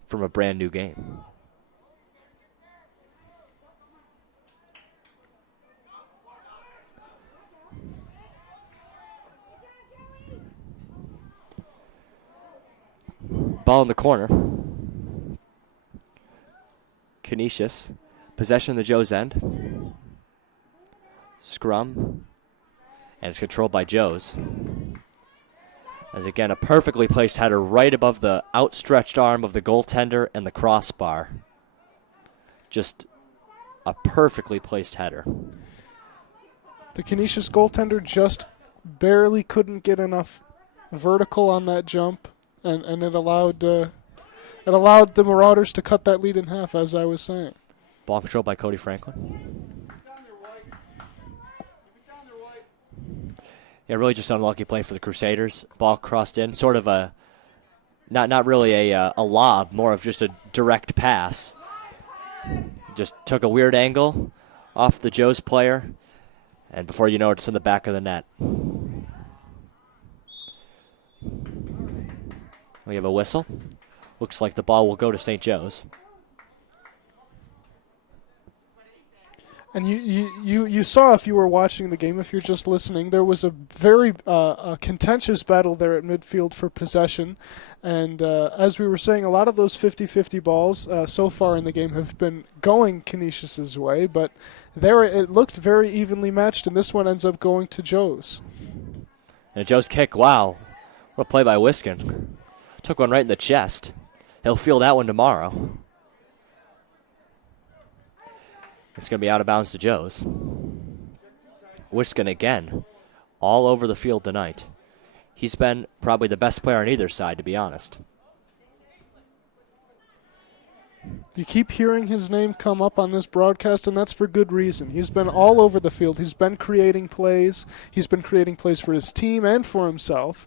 from a brand new game. Ball in the corner. Canisius. Possession in the Joe's end. Scrum. And it's controlled by Joe's. As again, a perfectly placed header right above the outstretched arm of the goaltender and the crossbar. Just a perfectly placed header. The Canisius goaltender just barely couldn't get enough vertical on that jump, and it allowed the Marauders to cut that lead in half, as I was saying. Ball controlled by Cody Franklin. Yeah, really just an unlucky play for the Crusaders. Ball crossed in, sort of a, not really a lob, more of just a direct pass. Just took a weird angle off the Joe's player, and before you know it, it's in the back of the net. We have a whistle. Looks like the ball will go to St. Joe's. And you saw, if you were watching the game, if you're just listening, there was a very contentious battle there at midfield for possession. And as we were saying, a lot of those 50-50 balls so far in the game have been going Canisius's way, but there it looked very evenly matched, and this one ends up going to Joe's. And Joe's kick, wow. What a play by Wiskin. Took one right in the chest. He'll feel that one tomorrow. It's going to be out of bounds to Joe's. Wiskin again, all over the field tonight. He's been probably the best player on either side, to be honest. You keep hearing his name come up on this broadcast, and that's for good reason. He's been all over the field. He's been creating plays. He's been creating plays for his team and for himself.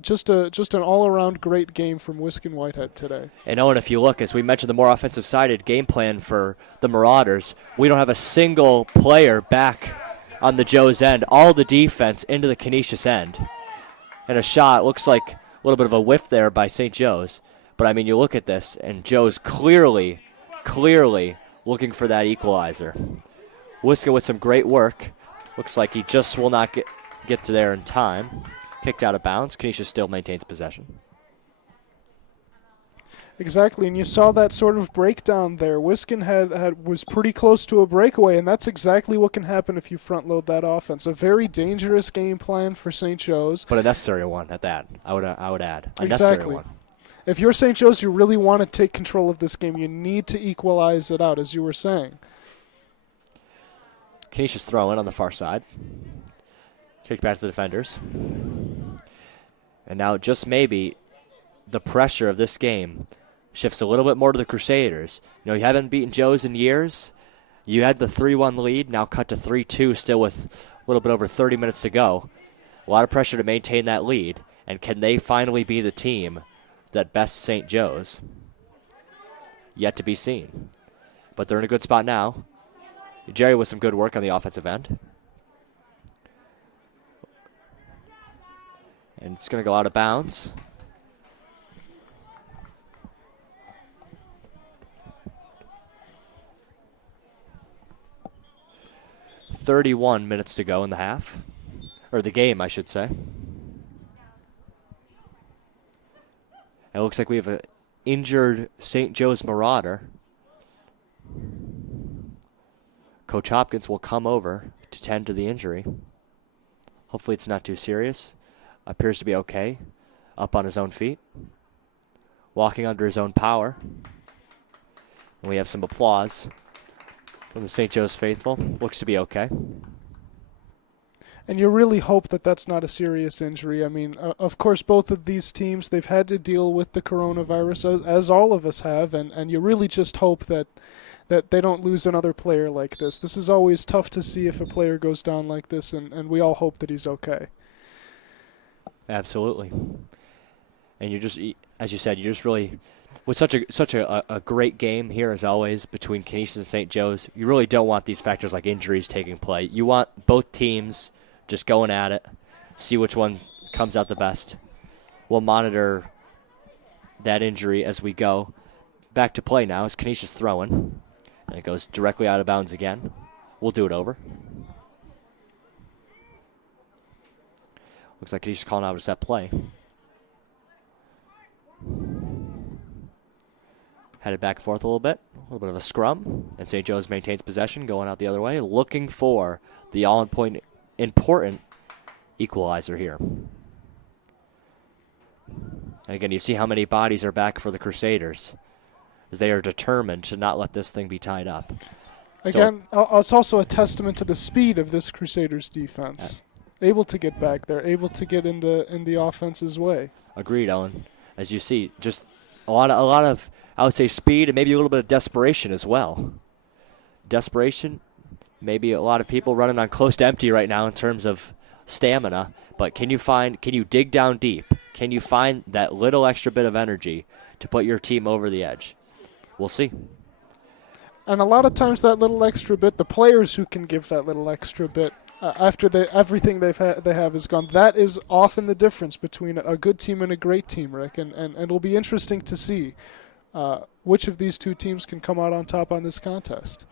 Just an all-around great game from Wiskin Whitehead today. And Owen, if you look, as we mentioned, the more offensive-sided game plan for the Marauders, we don't have a single player back on the Joe's end. All the defense into the Canisius end. And a shot, looks like a little bit of a whiff there by St. Joe's. But, I mean, you look at this, and Joe's clearly looking for that equalizer. Wiskin with some great work. Looks like he just will not get to there in time. Kicked out of bounds. Canisius still maintains possession. Exactly, and you saw that sort of breakdown there. Wiskin was pretty close to a breakaway, and that's exactly what can happen if you front-load that offense. A very dangerous game plan for St. Joe's. But a necessary one at that, I would add. A exactly. necessary one. If you're St. Joe's, you really want to take control of this game. You need to equalize it out, as you were saying. Canisius throw in on the far side. Kicked back to the defenders. And now just maybe the pressure of this game shifts a little bit more to the Crusaders. You know, you haven't beaten Joe's in years. You had the 3-1 lead, now cut to 3-2, still with a little bit over 30 minutes to go. A lot of pressure to maintain that lead. And can they finally be the team that bests St. Joe's? Yet to be seen. But they're in a good spot now. Jerry with some good work on the offensive end. And it's going to go out of bounds. .31 to go in the half. Or the game, I should say. It looks like we have an injured St. Joe's Marauder. Coach Hopkins will come over to tend to the injury. Hopefully it's not too serious. Appears to be okay. Up on his own feet. Walking under his own power. And we have some applause from the St. Joe's faithful. Looks to be okay. And you really hope that that's not a serious injury. I mean, of course, both of these teams, they've had to deal with the coronavirus, as all of us have, and you really just hope that they don't lose another player like this. This is always tough to see if a player goes down like this, and we all hope that he's okay. Absolutely. And you just, as you said, you just really, with such a great game here as always between Canisius and St. Joe's, you really don't want these factors like injuries taking play. You want both teams just going at it, see which one comes out the best. We'll monitor that injury as we go. Back to play now as Canisius throwing. And it goes directly out of bounds again. We'll do it over. Looks like Canisius calling out a set play. Headed back and forth a little bit of a scrum, and St. Joe's maintains possession, going out the other way, looking for the all-important equalizer here. And again, you see how many bodies are back for the Crusaders, as they are determined to not let this thing be tied up. Again, it's also a testament to the speed of this Crusaders defense. Able to get back there, able to get in the offense's way. Agreed, Owen. As you see, just a lot of I would say speed and maybe a little bit of desperation as well. Desperation, maybe a lot of people running on close to empty right now in terms of stamina, but can you dig down deep? Can you find that little extra bit of energy to put your team over the edge? We'll see. And a lot of times that little extra bit, the players who can give that little extra bit after everything they have is gone, that is often the difference between a good team and a great team, Rick. And it'll be interesting to see which of these two teams can come out on top on this contest.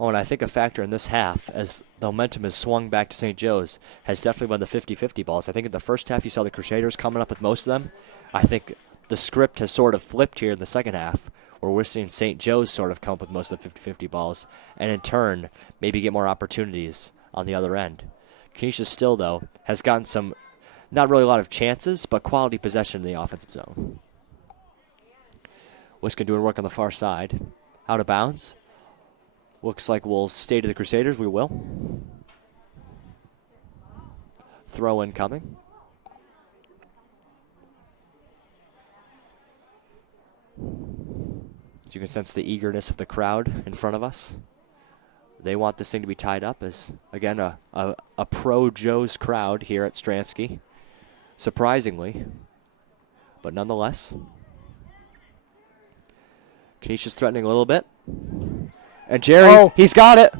Oh, and I think a factor in this half, as the momentum has swung back to St. Joe's, has definitely been the 50-50 balls. I think in the first half you saw the Crusaders coming up with most of them. I think the script has sort of flipped here in the second half, where we're seeing St. Joe's sort of come up with most of the 50-50 balls, and in turn, maybe get more opportunities on the other end. Canisius still, though, has gotten some, not really a lot of chances, but quality possession in the offensive zone. Wiskin doing work on the far side. Out of bounds. Looks like we'll stay to the Crusaders. We will. Throw in coming. As you can sense the eagerness of the crowd in front of us. They want this thing to be tied up as, again, a pro-Joe's crowd here at Stransky. Surprisingly. But nonetheless. Canisius threatening a little bit. And Jerry, he's got it.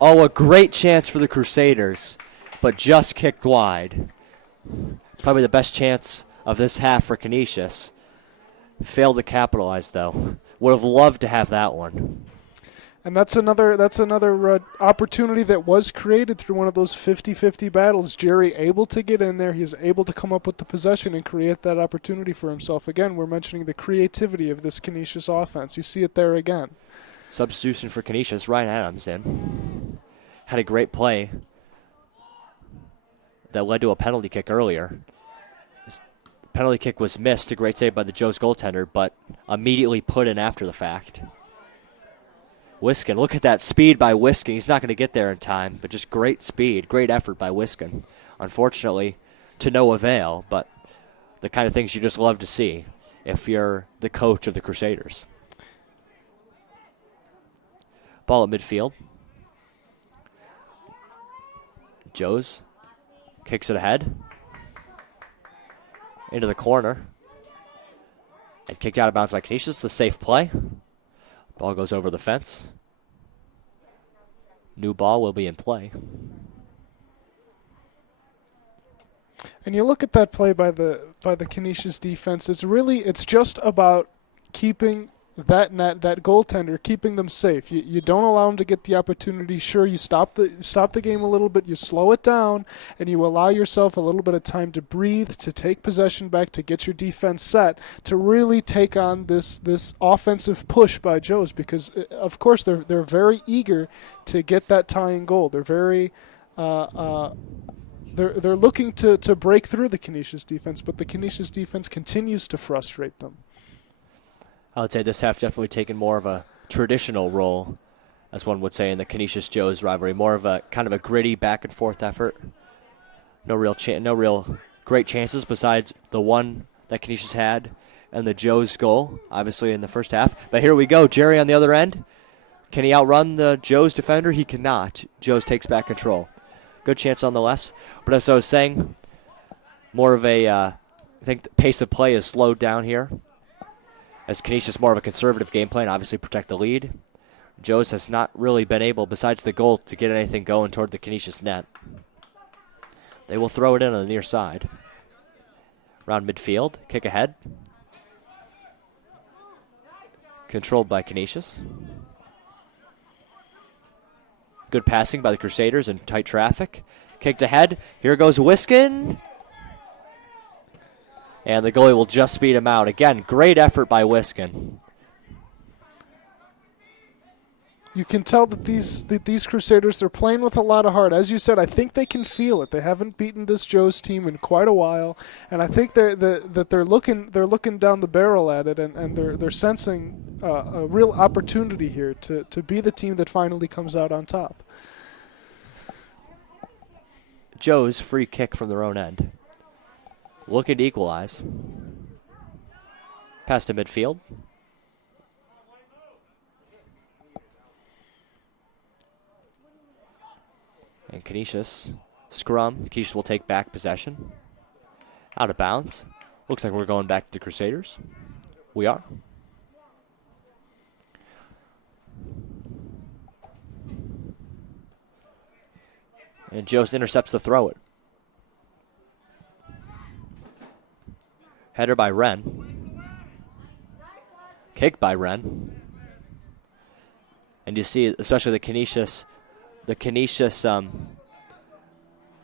Oh, a great chance for the Crusaders, but just kicked wide. Probably the best chance of this half for Canisius. Failed to capitalize, though. Would have loved to have that one. And that's another opportunity that was created through one of those 50-50 battles. Jerry able to get in there. He's able to come up with the possession and create that opportunity for himself. Again, we're mentioning the creativity of this Canisius offense. You see it there again. Substitution for Canisius, Ryan Adams in. Had a great play that led to a penalty kick earlier. The penalty kick was missed, a great save by the Joe's goaltender, but immediately put in after the fact. Wiskin, look at that speed by Wiskin. He's not going to get there in time, but just great speed, great effort by Wiskin. Unfortunately, to no avail, but the kind of things you just love to see if you're the coach of the Crusaders. Ball at midfield. Joe's kicks it ahead. Into the corner. And kicked out of bounds by Canisius. The safe play. Ball goes over the fence. New ball will be in play. And you look at that play by the Canisius defense. It's just about keeping that goaltender, keeping them safe. You don't allow them to get the opportunity. Sure, you stop the game a little bit, you slow it down, and you allow yourself a little bit of time to breathe, to take possession back, to get your defense set, to really take on this offensive push by Joe's, because of course they're very eager to get that tying goal. They're very they're looking to break through the Canisius defense, but the Canisius defense continues to frustrate them. I would say this half definitely taken more of a traditional role, as one would say, in the Canisius-Joe's rivalry. More of a kind of a gritty back-and-forth effort. No real great chances besides the one that Canisius had and the Joe's goal, obviously, in the first half. But here we go. Jerry on the other end. Can he outrun the Joe's defender? He cannot. Joe's takes back control. Good chance nonetheless. But as I was saying, more of a, I think the pace of play is slowed down here, as Canisius more of a conservative game plan, obviously protect the lead. Joe's has not really been able, besides the goal, to get anything going toward the Canisius net. They will throw it in on the near side. Around midfield, kick ahead. Controlled by Canisius. Good passing by the Crusaders in tight traffic. Kicked ahead. Here goes Wiskin. And the goalie will just speed him out. Again, great effort by Wiskin. You can tell that these Crusaders, they're playing with a lot of heart. As you said, I think they can feel it. They haven't beaten this Joe's team in quite a while, and I think they're looking down the barrel at it, and they're sensing a real opportunity here to be the team that finally comes out on top. Joe's free kick from their own end. Looking to equalize. Pass to midfield. And Canisius, scrum. Canisius will take back possession. Out of bounds. Looks like we're going back to the Crusaders. We are. And Jost intercepts the throw it. Header by Wren. Kick by Wren. And you see, especially the Canisius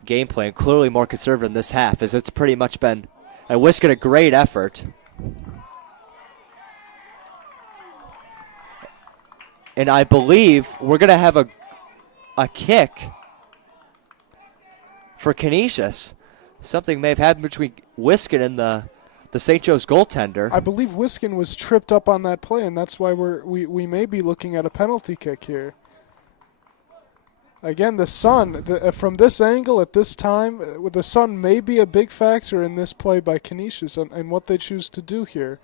game plan, clearly more conservative in this half, as it's pretty much been, and Wisconsin a great effort. And I believe we're going to have a kick for Canisius. Something may have happened between Wisconsin and the St. Joe's goaltender. I believe Wisconsin was tripped up on that play, and that's why we may be looking at a penalty kick here. Again, the sun, from this angle at this time, the sun may be a big factor in this play by Canisius and what they choose to do here.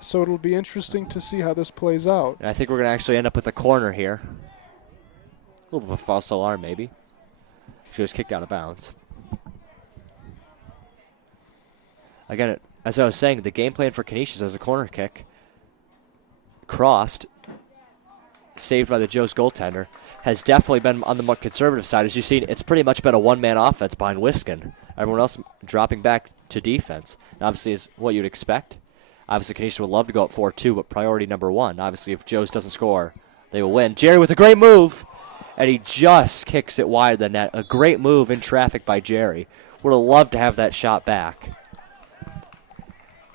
So it'll be interesting to see how this plays out. And I think we're going to actually end up with a corner here. A little bit of a false alarm, maybe. She was kicked out of bounds. Again, as I was saying, the game plan for Canisius as a corner kick, crossed, saved by the Joe's goaltender, has definitely been on the more conservative side. As you've seen, it's pretty much been a one-man offense behind Wisconsin. Everyone else dropping back to defense. And obviously, is what you'd expect. Obviously, Canisius would love to go up 4-2, but priority number one. Obviously, if Joe's doesn't score, they will win. Jerry with a great move, and he just kicks it wide of the net. A great move in traffic by Jerry. Would have loved to have that shot back.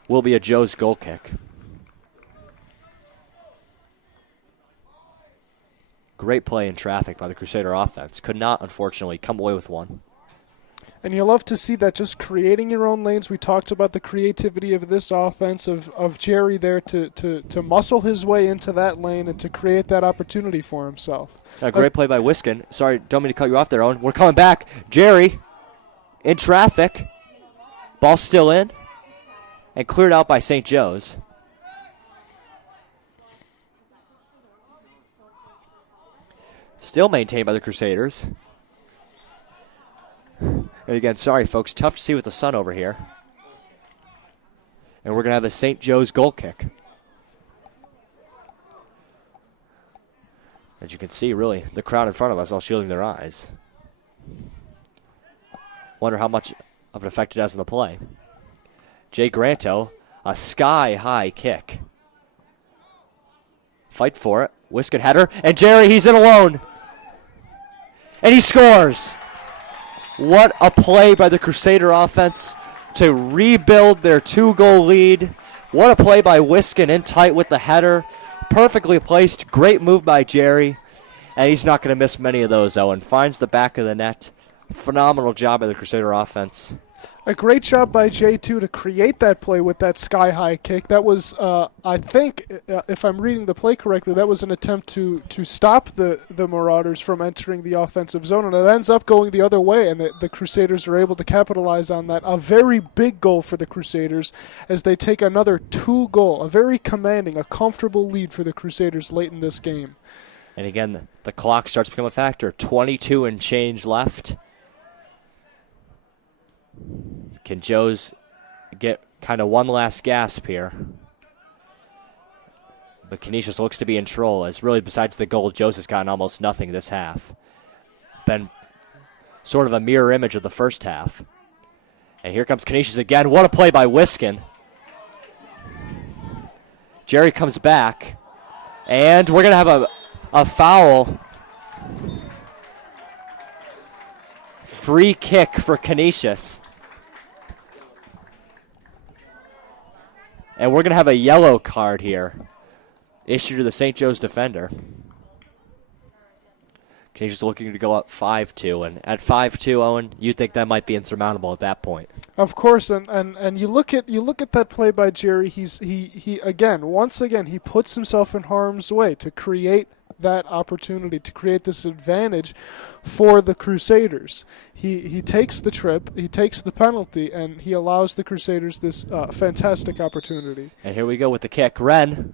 Will be a Joe's goal kick. Great play in traffic by the Crusader offense. Could not, unfortunately, come away with one. And you love to see that, just creating your own lanes. We talked about the creativity of this offense, of Jerry there to muscle his way into that lane and to create that opportunity for himself. A great play by Wisconsin. Sorry, don't mean to cut you off there, Owen. We're coming back. Jerry in traffic. Ball still in. And cleared out by St. Joe's. Still maintained by the Crusaders. And again, sorry folks, tough to see with the sun over here. And we're going to have a St. Joe's goal kick. As you can see, really, the crowd in front of us all shielding their eyes. Wonder how much of an effect it has on the play. Jay Granto, a sky-high kick. Fight for it. Wisconsin header. And Jerry, he's in alone. And he scores. What a play by the Crusader offense to rebuild their 2-goal lead. What a play by Wisconsin in tight with the header. Perfectly placed. Great move by Jerry. And he's not going to miss many of those, Owen. Finds the back of the net. Phenomenal job by the Crusader offense. A great job by Jay, too, to create that play with that sky-high kick. That was, I think, if I'm reading the play correctly, that was an attempt to stop the Marauders from entering the offensive zone, and it ends up going the other way, and the Crusaders are able to capitalize on that. A very big goal for the Crusaders as they take another 2-goal, a very commanding, a comfortable lead for the Crusaders late in this game. And again, the clock starts to become a factor. 22 and change left. Can Joe's get kind of one last gasp here? But Canisius looks to be in control, as really besides the goal, Joe's has gotten almost nothing this half. Been sort of a mirror image of the first half. And here comes Canisius again. What a play by Wisconsin. Jerry comes back. And we're going to have a foul. Free kick for Canisius. And we're going to have a yellow card here issued to the St. Joe's defender. Canisius looking to go up 5-2, and at 5-2, Owen, you think that might be insurmountable at that point. Of course, and you look at that play by Jerry. He again, once again, he puts himself in harm's way to create that opportunity, to create this advantage for the Crusaders. He takes the trip, he takes the penalty, and he allows the Crusaders this fantastic opportunity. And here we go with the kick. Wren,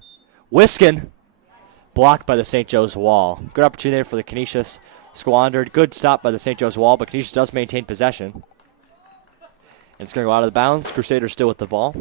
Wiskin, blocked by the St. Joe's wall. Good opportunity there for the Canisius. Squandered. Good stop by the St. Joe's wall, but Canisius does maintain possession. And it's going to go out of the bounds. Crusaders still with the ball.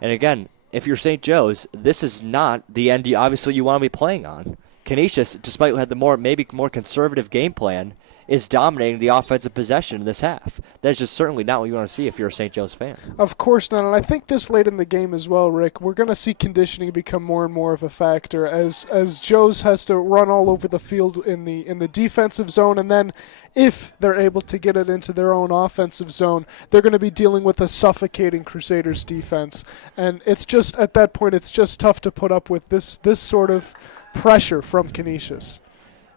And again, if you're St. Joe's, this is not the end obviously you want to be playing on. Canisius, despite who had the maybe more conservative game plan, is dominating the offensive possession in this half. That is just certainly not what you want to see if you're a St. Joe's fan. Of course not, and I think this late in the game as well, Rick, we're going to see conditioning become more and more of a factor as Joe's has to run all over the field in the defensive zone, and then if they're able to get it into their own offensive zone, they're going to be dealing with a suffocating Crusaders defense. And it's just, at that point, it's just tough to put up with this sort of pressure from Canisius.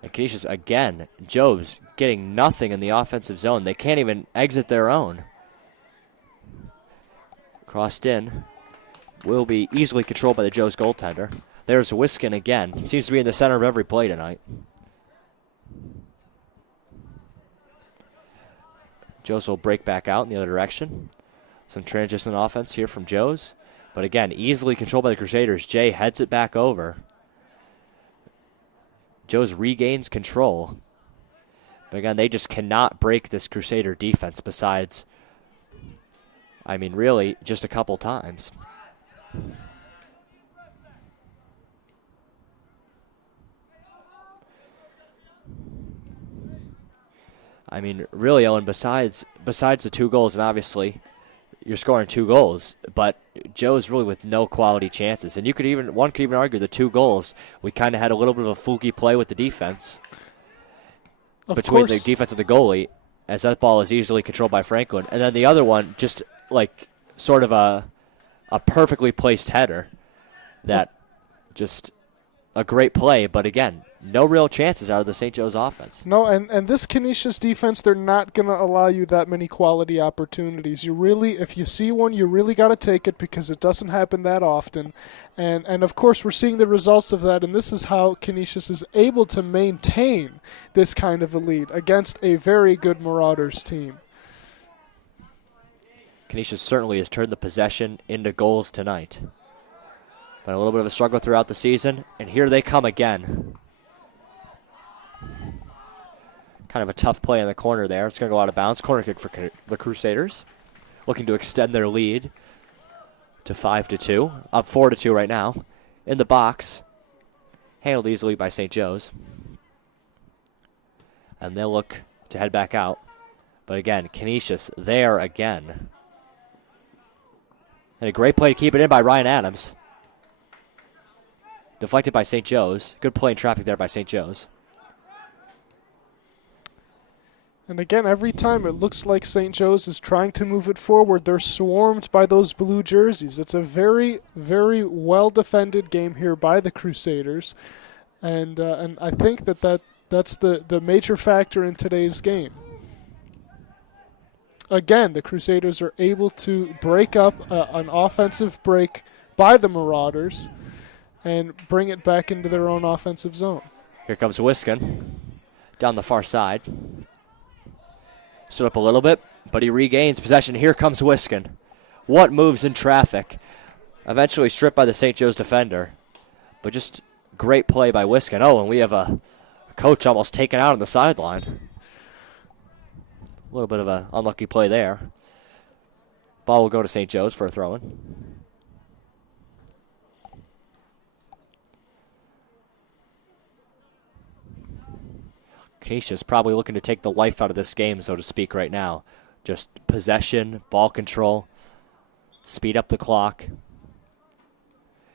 And Canisius, again, Joe's getting nothing in the offensive zone. They can't even exit their own. Crossed in. Will be easily controlled by the Joe's goaltender. There's Wiskin again. He seems to be in the center of every play tonight. Joe's will break back out in the other direction. Some transition offense here from Joe's. But again, easily controlled by the Crusaders. Jay heads it back over. Joe's regains control. But again, they just cannot break this Crusader defense besides, I mean, really, just a couple times. I mean, really, Owen, besides the 2 goals, and obviously you're scoring 2 goals, but Joe's really with no quality chances. And one could even argue the 2 goals, we kind of had a little bit of a fluky play with the defense. Between the defense and the goalie, as that ball is easily controlled by Franklin. And then the other one, just like sort of a perfectly placed header. That just a great play, but again, no real chances out of the St. Joe's offense. No, and this Canisius defense, they're not going to allow you that many quality opportunities. If you see one, you really got to take it because it doesn't happen that often. And of course, we're seeing the results of that, and this is how Canisius is able to maintain this kind of a lead against a very good Marauders team. Canisius certainly has turned the possession into goals tonight. Been a little bit of a struggle throughout the season, and here they come again. Kind of a tough play in the corner there. It's going to go out of bounds. Corner kick for the Crusaders. Looking to extend their lead to 5-2. Up 4-2 right now. In the box. Handled easily by St. Joe's. And they'll look to head back out. But again, Canisius there again. And a great play to keep it in by Ryan Adams. Deflected by St. Joe's. Good play in traffic there by St. Joe's. And again, every time it looks like St. Joe's is trying to move it forward, they're swarmed by those blue jerseys. It's a very, very well-defended game here by the Crusaders. And I think that's the major factor in today's game. Again, the Crusaders are able to break up an offensive break by the Marauders and bring it back into their own offensive zone. Here comes Wiskin down the far side. Stood up a little bit, but he regains possession. Here comes Wiskin. What moves in traffic? Eventually stripped by the St. Joe's defender. But just great play by Wiskin. Oh, and we have a coach almost taken out on the sideline. A little bit of an unlucky play there. Ball will go to St. Joe's for a throw-in. Canisius probably looking to take the life out of this game, so to speak, right now. Just possession, ball control, speed up the clock,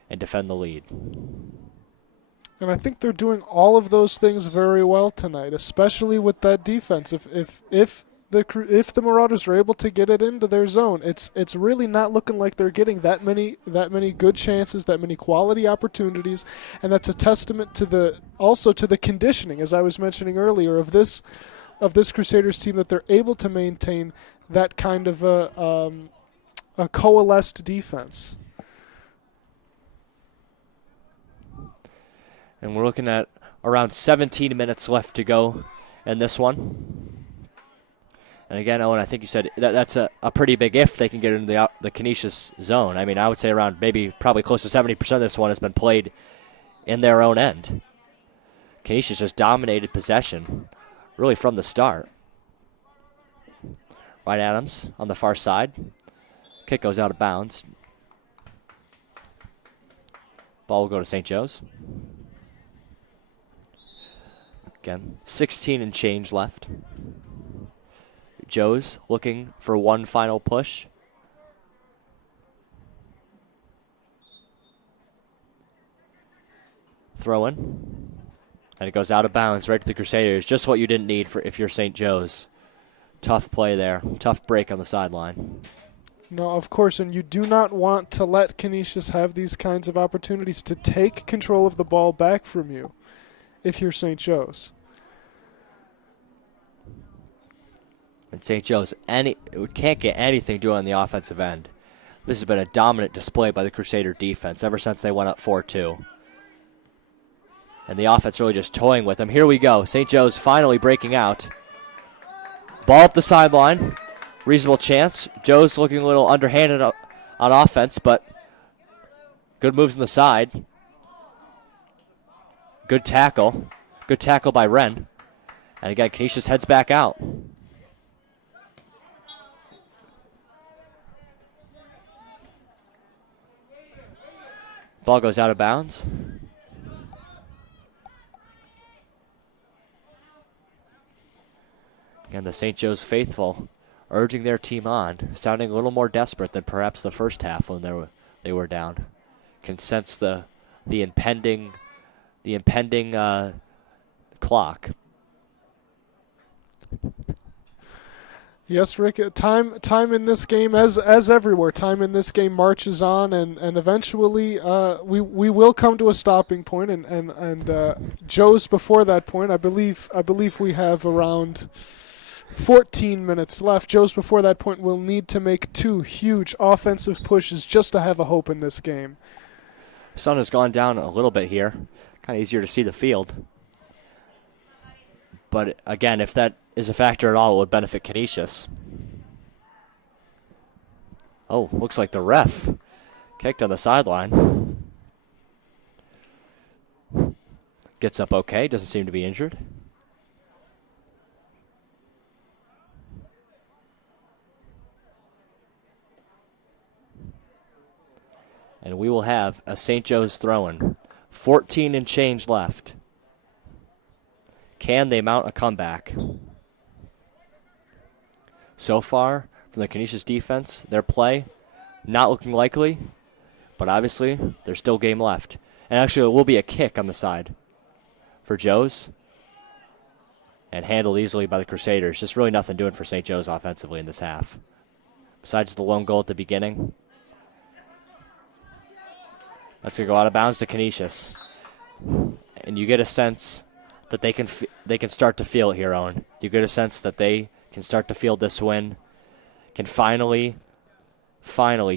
and defend the lead. And I think they're doing all of those things very well tonight, especially with that defense. If if the Marauders are able to get it into their zone, it's really not looking like they're getting that many good chances, that many quality opportunities, and that's a testament to the conditioning, as I was mentioning earlier, of this Crusaders team, that they're able to maintain that kind of a coalesced defense. And we're looking at around 17 minutes left to go in this one. And again, Owen, I think you said that's a pretty big if they can get into the Canisius zone. I mean, I would say around probably close to 70% of this one has been played in their own end. Canisius just dominated possession really from the start. Wright Adams on the far side. Kick goes out of bounds. Ball will go to St. Joe's. Again, 16 and change left. Joe's looking for one final push. Throw in. And it goes out of bounds right to the Crusaders. Just what you didn't need if you're St. Joe's. Tough play there. Tough break on the sideline. No, of course, and you do not want to let Canisius have these kinds of opportunities to take control of the ball back from you if you're St. Joe's. And St. Joe's can't get anything doing on the offensive end. This has been a dominant display by the Crusader defense ever since they went up 4-2. And the offense really just toying with them. Here we go. St. Joe's finally breaking out. Ball up the sideline. Reasonable chance. Joe's looking a little underhanded on offense, but good moves on the side. Good tackle. Good tackle by Wren. And again, Canisius heads back out. Ball goes out of bounds. And the St. Joe's faithful urging their team on, sounding a little more desperate than perhaps the first half when they were down. Can sense the impending clock. Yes, Rick. Time in this game, as everywhere, time in this game marches on, and eventually we will come to a stopping point. And Joe's before that point. I believe we have around 14 minutes left. Joe's before that point will need to make two huge offensive pushes just to have a hope in this game. Sun has gone down a little bit here. Kind of easier to see the field. But again, if that is a factor at all, it would benefit Canisius. Oh, looks like the ref kicked on the sideline. Gets up okay, doesn't seem to be injured. And we will have a St. Joe's throw-in. 14 and change left. Can they mount a comeback? So far, from the Canisius defense, their play, not looking likely, but obviously, there's still game left. And actually, it will be a kick on the side for Joe's. And handled easily by the Crusaders. Just really nothing doing for St. Joe's offensively in this half. Besides the lone goal at the beginning. That's going to go out of bounds to Canisius. And you get a sense that they can start to feel it here, Owen. You get a sense that they can start to feel this win, can finally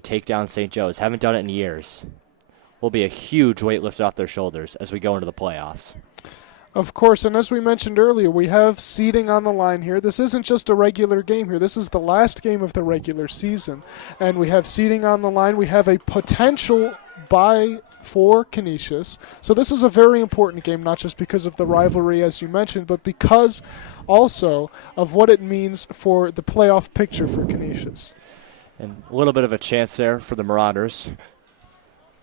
take down St. Joe's. Haven't done it in years. Will be a huge weight lifted off their shoulders as we go into the playoffs. Of course, and as we mentioned earlier, we have seeding on the line here. This isn't just a regular game here. This is the last game of the regular season. And we have seeding on the line. We have a potential bye for Canisius. So this is a very important game, not just because of the rivalry, as you mentioned, but because also of what it means for the playoff picture for Canisius. And a little bit of a chance there for the Marauders.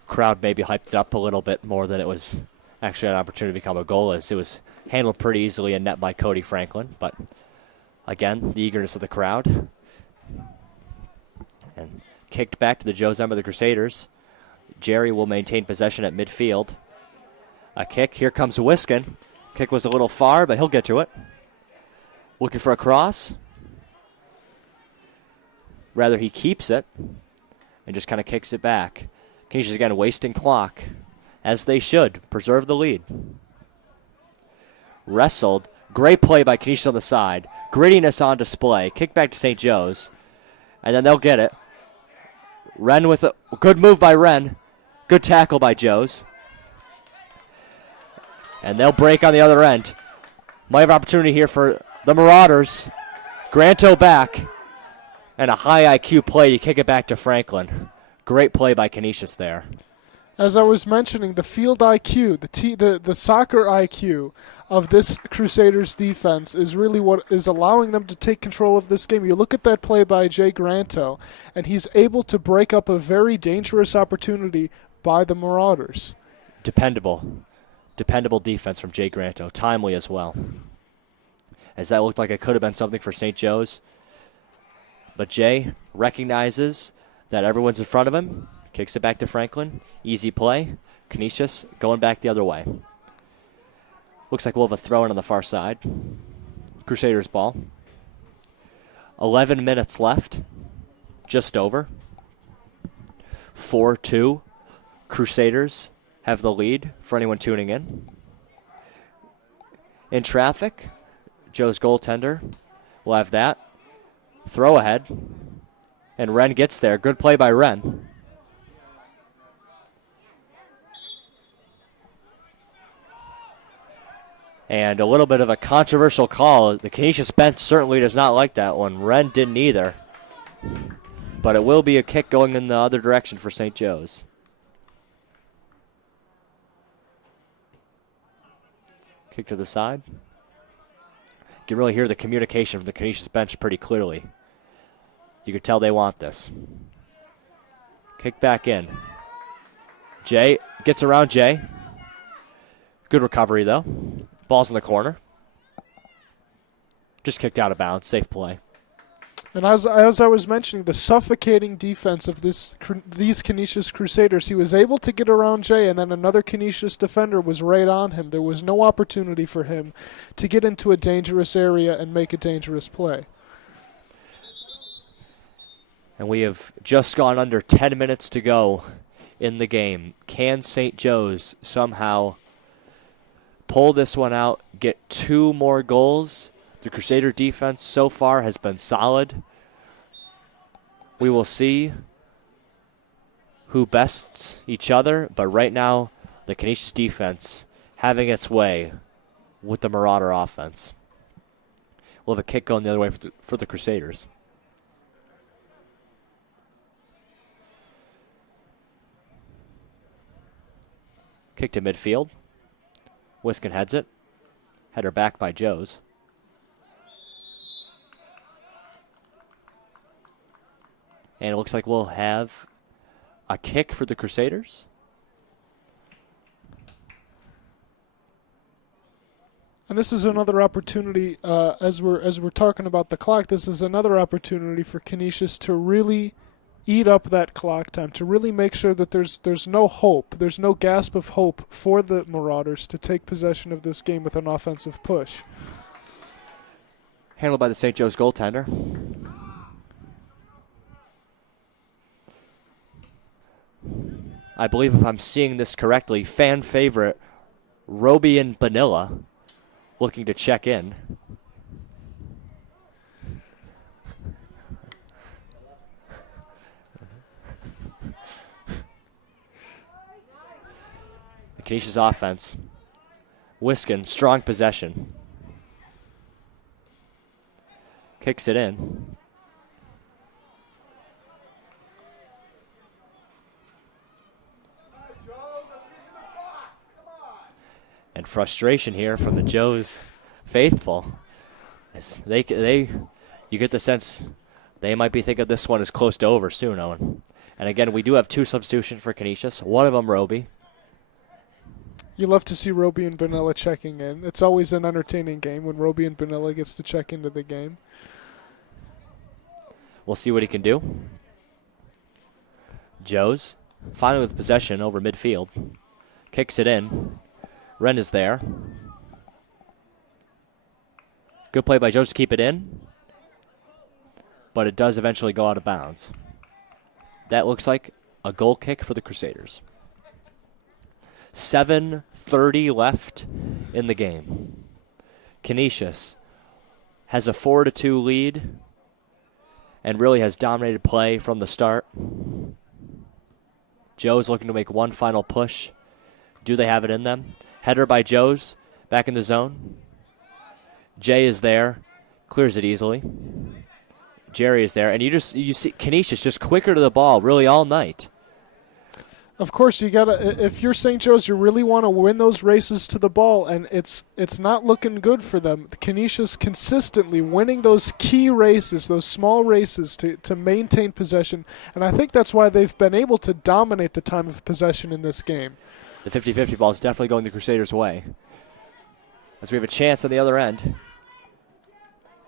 Crowd maybe hyped it up a little bit more than it was actually an opportunity to become a goal, as it was handled pretty easily and net by Cody Franklin. But again, the eagerness of the crowd. And kicked back to the Joe's end of the Crusaders. Jerry will maintain possession at midfield. A kick. Here comes Wiskin. Kick was a little far, but he'll get to it. Looking for a cross. Rather, he keeps it and just kind of kicks it back. Canisius again wasting clock, as they should. Preserve the lead. Wrestled. Great play by Canisius on the side. Grittiness on display. Kick back to St. Joe's. And then they'll get it. Wren with a good move by Wren. Good tackle by Joe's. And they'll break on the other end. Might have opportunity here for the Marauders. Granto back. And a high IQ play to kick it back to Franklin. Great play by Canisius there. As I was mentioning, the field IQ, the soccer IQ of this Crusaders defense is really what is allowing them to take control of this game. You look at that play by Jay Granto, and he's able to break up a very dangerous opportunity by the Marauders. Dependable defense from Jay Granto. Timely as well. As that looked like it could have been something for St. Joe's. But Jay recognizes that everyone's in front of him. Kicks it back to Franklin. Easy play. Canisius going back the other way. Looks like we'll have a throw-in on the far side. Crusaders ball. 11 minutes left. Just over. 4-2. Crusaders have the lead for anyone tuning in. In traffic, Joe's goaltender will have that. Throw ahead. And Wren gets there. Good play by Wren. And a little bit of a controversial call. The Canisius bench certainly does not like that one. Wren didn't either. But it will be a kick going in the other direction for St. Joe's. Kick to the side. You can really hear the communication from the Canisius bench pretty clearly. You can tell they want this. Kick back in. Jay gets around Jay. Good recovery, though. Ball's in the corner. Just kicked out of bounds. Safe play. And as I was mentioning, the suffocating defense of these Canisius Crusaders, he was able to get around Jay, and then another Canisius defender was right on him. There was no opportunity for him to get into a dangerous area and make a dangerous play. And we have just gone under 10 minutes to go in the game. Can St. Joe's somehow pull this one out, get 2 more goals? The Crusader defense so far has been solid. We will see who bests each other, but right now the Canisius defense having its way with the Marauder offense. We'll have a kick going the other way for the Crusaders. Kick to midfield. Wiskin heads it. Header back by Joe's. And it looks like we'll have a kick for the Crusaders. And this is another opportunity, as we're talking about the clock, this is another opportunity for Canisius to really eat up that clock time, to really make sure that there's no hope, there's no gasp of hope for the Marauders to take possession of this game with an offensive push. Handled by the St. Joe's goaltender. I believe if I'm seeing this correctly, fan favorite Robian Vanilla looking to check in. The Canisius offense. Wiskin, strong possession. Kicks it in. And frustration here from the Joe's faithful. You get the sense they might be thinking this one is close to over soon, Owen. And again, we do have 2 substitutions for Canisius. One of them, Roby. You love to see Roby and Vanilla checking in. It's always an entertaining game when Roby and Vanilla gets to check into the game. We'll see what he can do. Joe's finally with possession over midfield. Kicks it in. Wren is there. Good play by Joe's to keep it in. but it does eventually go out of bounds. That looks like a goal kick for the Crusaders. 7:30 left in the game. Canisius has a 4-2 lead and really has dominated play from the start. Joe's looking to make one final push. Do they have it in them? Header by Joe's, back in the zone. Jay is there, clears it easily. Jerry is there, and you see Canisius just quicker to the ball really all night. Of course, you gotta. If you're St. Joe's, you really want to win those races to the ball, and it's not looking good for them. Canisius consistently winning those key races, those small races to maintain possession, and I think that's why they've been able to dominate the time of possession in this game. The 50-50 ball is definitely going the Crusaders' way, as we have a chance on the other end,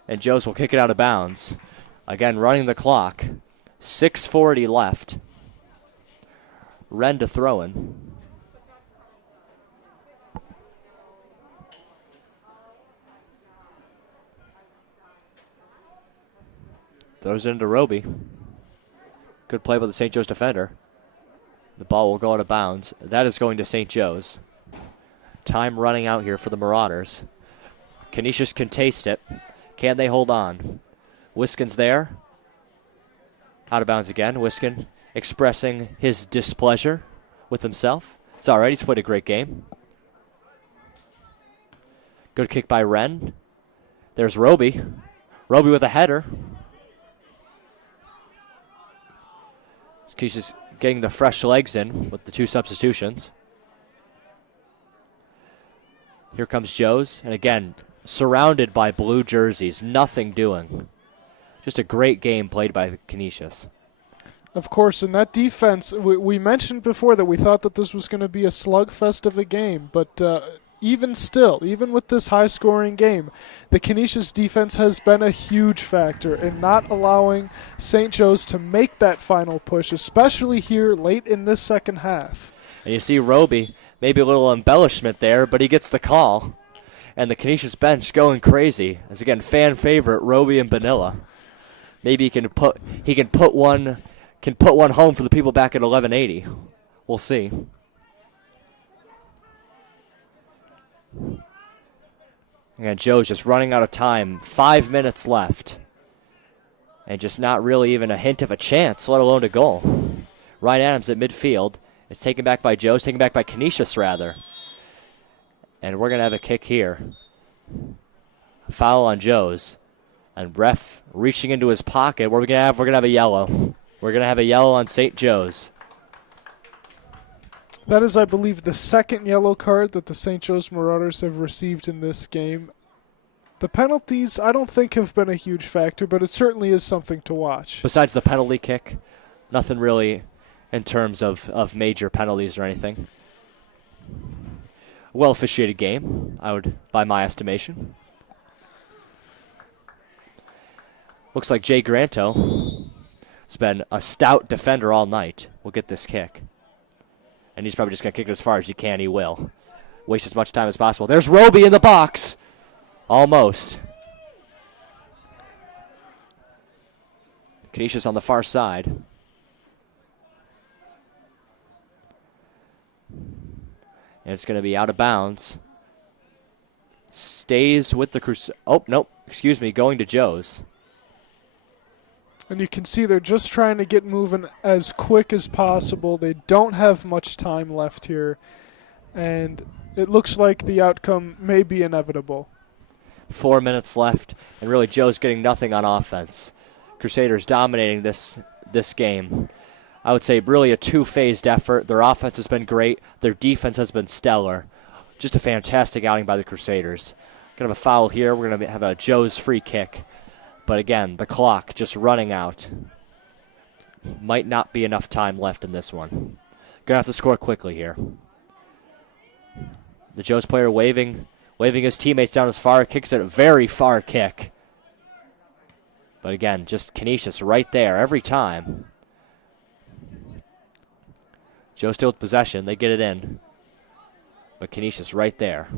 and Joe's will kick it out of bounds. Again, running the clock. 6:40 left. Wren to throw in. Throws it into Roby. Good play by the St. Joe's defender. The ball will go out of bounds. That is going to St. Joe's. Time running out here for the Marauders. Canisius can taste it. Can they hold on? Wiskin's there. Out of bounds again. Wiskin expressing his displeasure with himself. It's all right. He's played a great game. Good kick by Wren. There's Roby. Roby with a header. He's just getting the fresh legs in with the two substitutions. Here comes Joe's. And again, surrounded by blue jerseys. Nothing doing. Just a great game played by Canisius. Of course, in that defense, we mentioned before that we thought that this was going to be a slugfest of a game, but even still, even with this high-scoring game, the Canisius defense has been a huge factor in not allowing St. Joe's to make that final push, especially here late in this second half. And you see Roby, maybe a little embellishment there, but he gets the call. And the Canisius bench going crazy. As again, fan favorite Roby and Vanilla. Maybe he can put one home for the people back at 1180. We'll see. And Joe's just running out of time. 5 minutes left. And just not really even a hint of a chance, let alone a goal. Ryan Adams at midfield. It's taken back by Joe's, taken back by Canisius, rather. And we're going to have a kick here. Foul on Joe's. And ref reaching into his pocket. We're going to have a yellow. We're going to have a yellow on St. Joe's. That is, I believe, the second yellow card that the St. Joe's Marauders have received in this game. The penalties, I don't think, have been a huge factor, but it certainly is something to watch. Besides the penalty kick, nothing really in terms of major penalties or anything. Well-officiated game, by my estimation. Looks like Jay Granto has been a stout defender all night. Will get this kick. And he's probably just going to kick it as far as he can. He will. Waste as much time as possible. There's Roby in the box. Almost. Canisius on the far side. And it's going to be out of bounds. Stays with the Crusaders. Oh, nope. Excuse me. Going to Joe's. And you can see they're just trying to get moving as quick as possible. They don't have much time left here. And it looks like the outcome may be inevitable. 4 minutes left, and really Joe's getting nothing on offense. Crusaders dominating this game. I would say really a two-phased effort. Their offense has been great. Their defense has been stellar. Just a fantastic outing by the Crusaders. Going to have a foul here. We're going to have a Joe's free kick. But again, the clock just running out. Might not be enough time left in this one. Going to have to score quickly here. The Joe's player waving his teammates down as far. Kicks it a very far kick. But again, just Canisius right there every time. Joe still with possession. They get it in. But Canisius right there.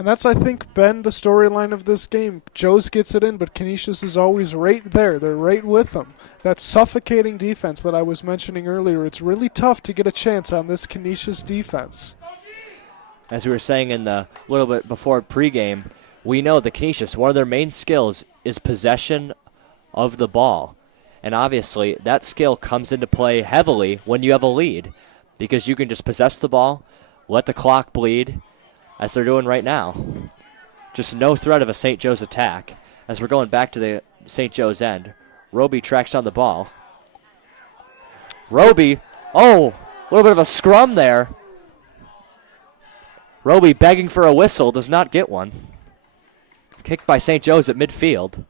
And that's, I think, been the storyline of this game. Joe's gets it in, but Canisius is always right there. They're right with them. That suffocating defense that I was mentioning earlier, it's really tough to get a chance on this Canisius defense. As we were saying in the little bit before pregame, we know the Canisius, one of their main skills is possession of the ball. And obviously, that skill comes into play heavily when you have a lead, because you can just possess the ball, let the clock bleed, as they're doing right now. Just no threat of a St. Joe's attack. As we're going back to the St. Joe's end, Roby tracks down the ball. Roby, a little bit of a scrum there. Roby begging for a whistle, does not get one. Kicked by St. Joe's at midfield.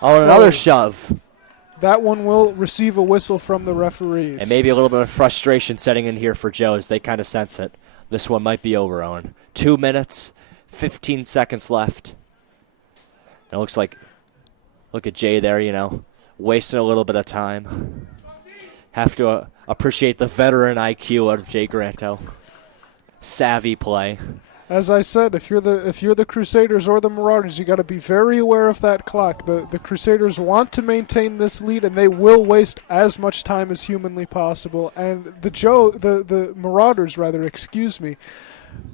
And another shove. That one will receive a whistle from the referees. And maybe a little bit of frustration setting in here for Joe as they kind of sense it. This one might be over, Owen. 2 minutes, 15 seconds left. It looks like, look at Jay there, wasting a little bit of time. Have to appreciate the veteran IQ out of Jay Granto. Savvy play. As I said, if you're the Crusaders or the Marauders, you got to be very aware of that clock. The Crusaders want to maintain this lead, and they will waste as much time as humanly possible. And the Marauders,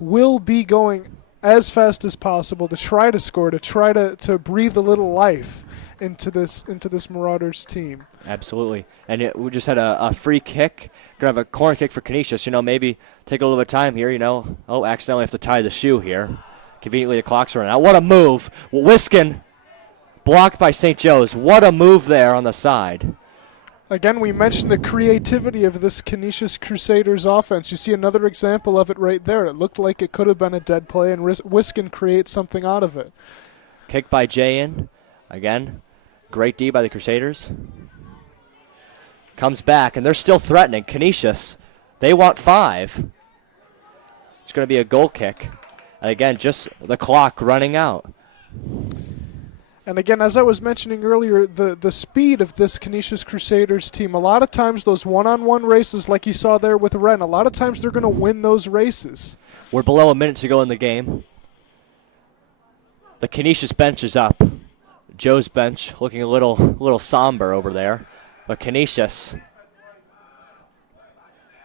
will be going as fast as possible to try to score, to try to breathe a little life into this Marauders team. Absolutely. And we just had a free kick. Going to have a corner kick for Canisius. Maybe take a little bit of time here, accidentally have to tie the shoe here. Conveniently, the clock's running out. What a move. Wiskin blocked by St. Joe's. What a move there on the side. Again, we mentioned the creativity of this Canisius Crusaders offense. You see another example of it right there. It looked like it could have been a dead play, and Wiskin creates something out of it. Kick by Jayan. Again, great D by the Crusaders. Comes back, and they're still threatening. Canisius, they want 5. It's going to be a goal kick. And again, just the clock running out. And again, as I was mentioning earlier, the speed of this Canisius Crusaders team, a lot of times those one-on-one races like you saw there with Wren, a lot of times they're going to win those races. We're below a minute to go in the game. The Canisius bench is up. Joe's bench looking a little somber over there. But Canisius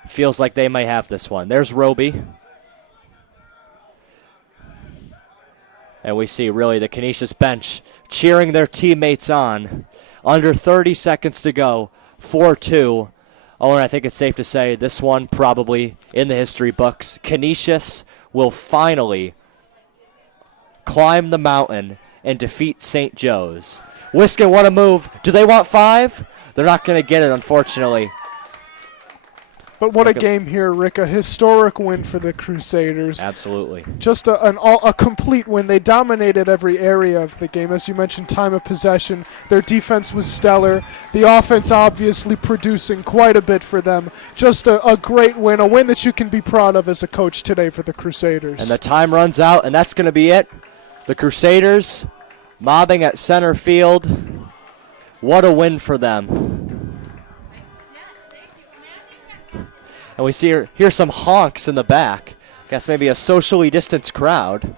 feels like they might have this one. There's Roby. And we see really the Canisius bench cheering their teammates on. Under 30 seconds to go. 4-2. And I think it's safe to say this one probably in the history books. Canisius will finally climb the mountain and defeat St. Joe's. Wiskin, what a move. Do they want 5? They're not going to get it, unfortunately. But what a game here, Rick. A historic win for the Crusaders. Absolutely. Just a complete win. They dominated every area of the game. As you mentioned, time of possession. Their defense was stellar. The offense obviously producing quite a bit for them. Just a great win, a win that you can be proud of as a coach today for the Crusaders. And the time runs out, and that's going to be it. The Crusaders mobbing at center field. What a win for them. And we hear some honks in the back. Guess maybe a socially distanced crowd.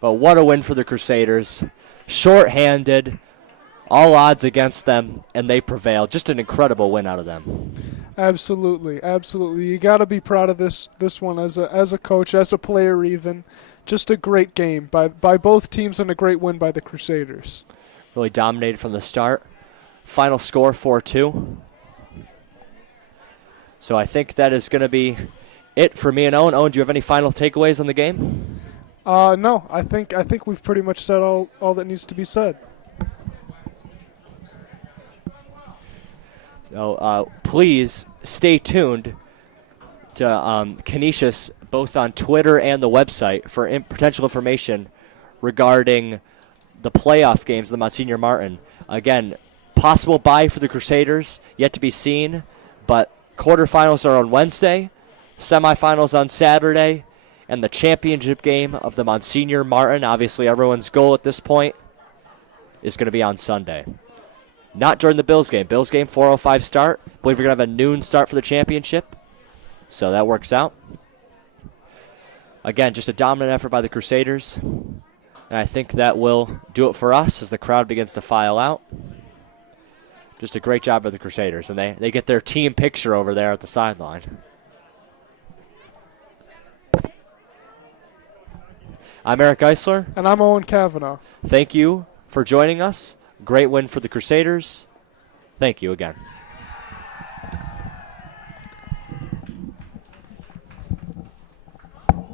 But what a win for the Crusaders. Short-handed, all odds against them, and they prevailed. Just an incredible win out of them. Absolutely, absolutely. You got to be proud of this one as a coach, as a player even. Just a great game by both teams and a great win by the Crusaders. Really dominated from the start. Final score 4-2. So I think that is going to be it for me and Owen. Owen, do you have any final takeaways on the game? No, I think we've pretty much said all that needs to be said. So please stay tuned to Canisius, both on Twitter and the website, for potential information regarding the playoff games of the Monsignor Martin. Again, possible bye for the Crusaders, yet to be seen, but quarterfinals are on Wednesday, semifinals on Saturday, and the championship game of the Monsignor Martin, obviously everyone's goal at this point, is going to be on Sunday. Not during the Bills game. Bills game, 4:05 start. I believe we're going to have a noon start for the championship. So that works out. Again, just a dominant effort by the Crusaders. And I think that will do it for us as the crowd begins to file out. Just a great job by the Crusaders. And they get their team picture over there at the sideline. I'm Eric Eisler. And I'm Owen Kavanaugh. Thank you for joining us. Great win for the Crusaders. Thank you again.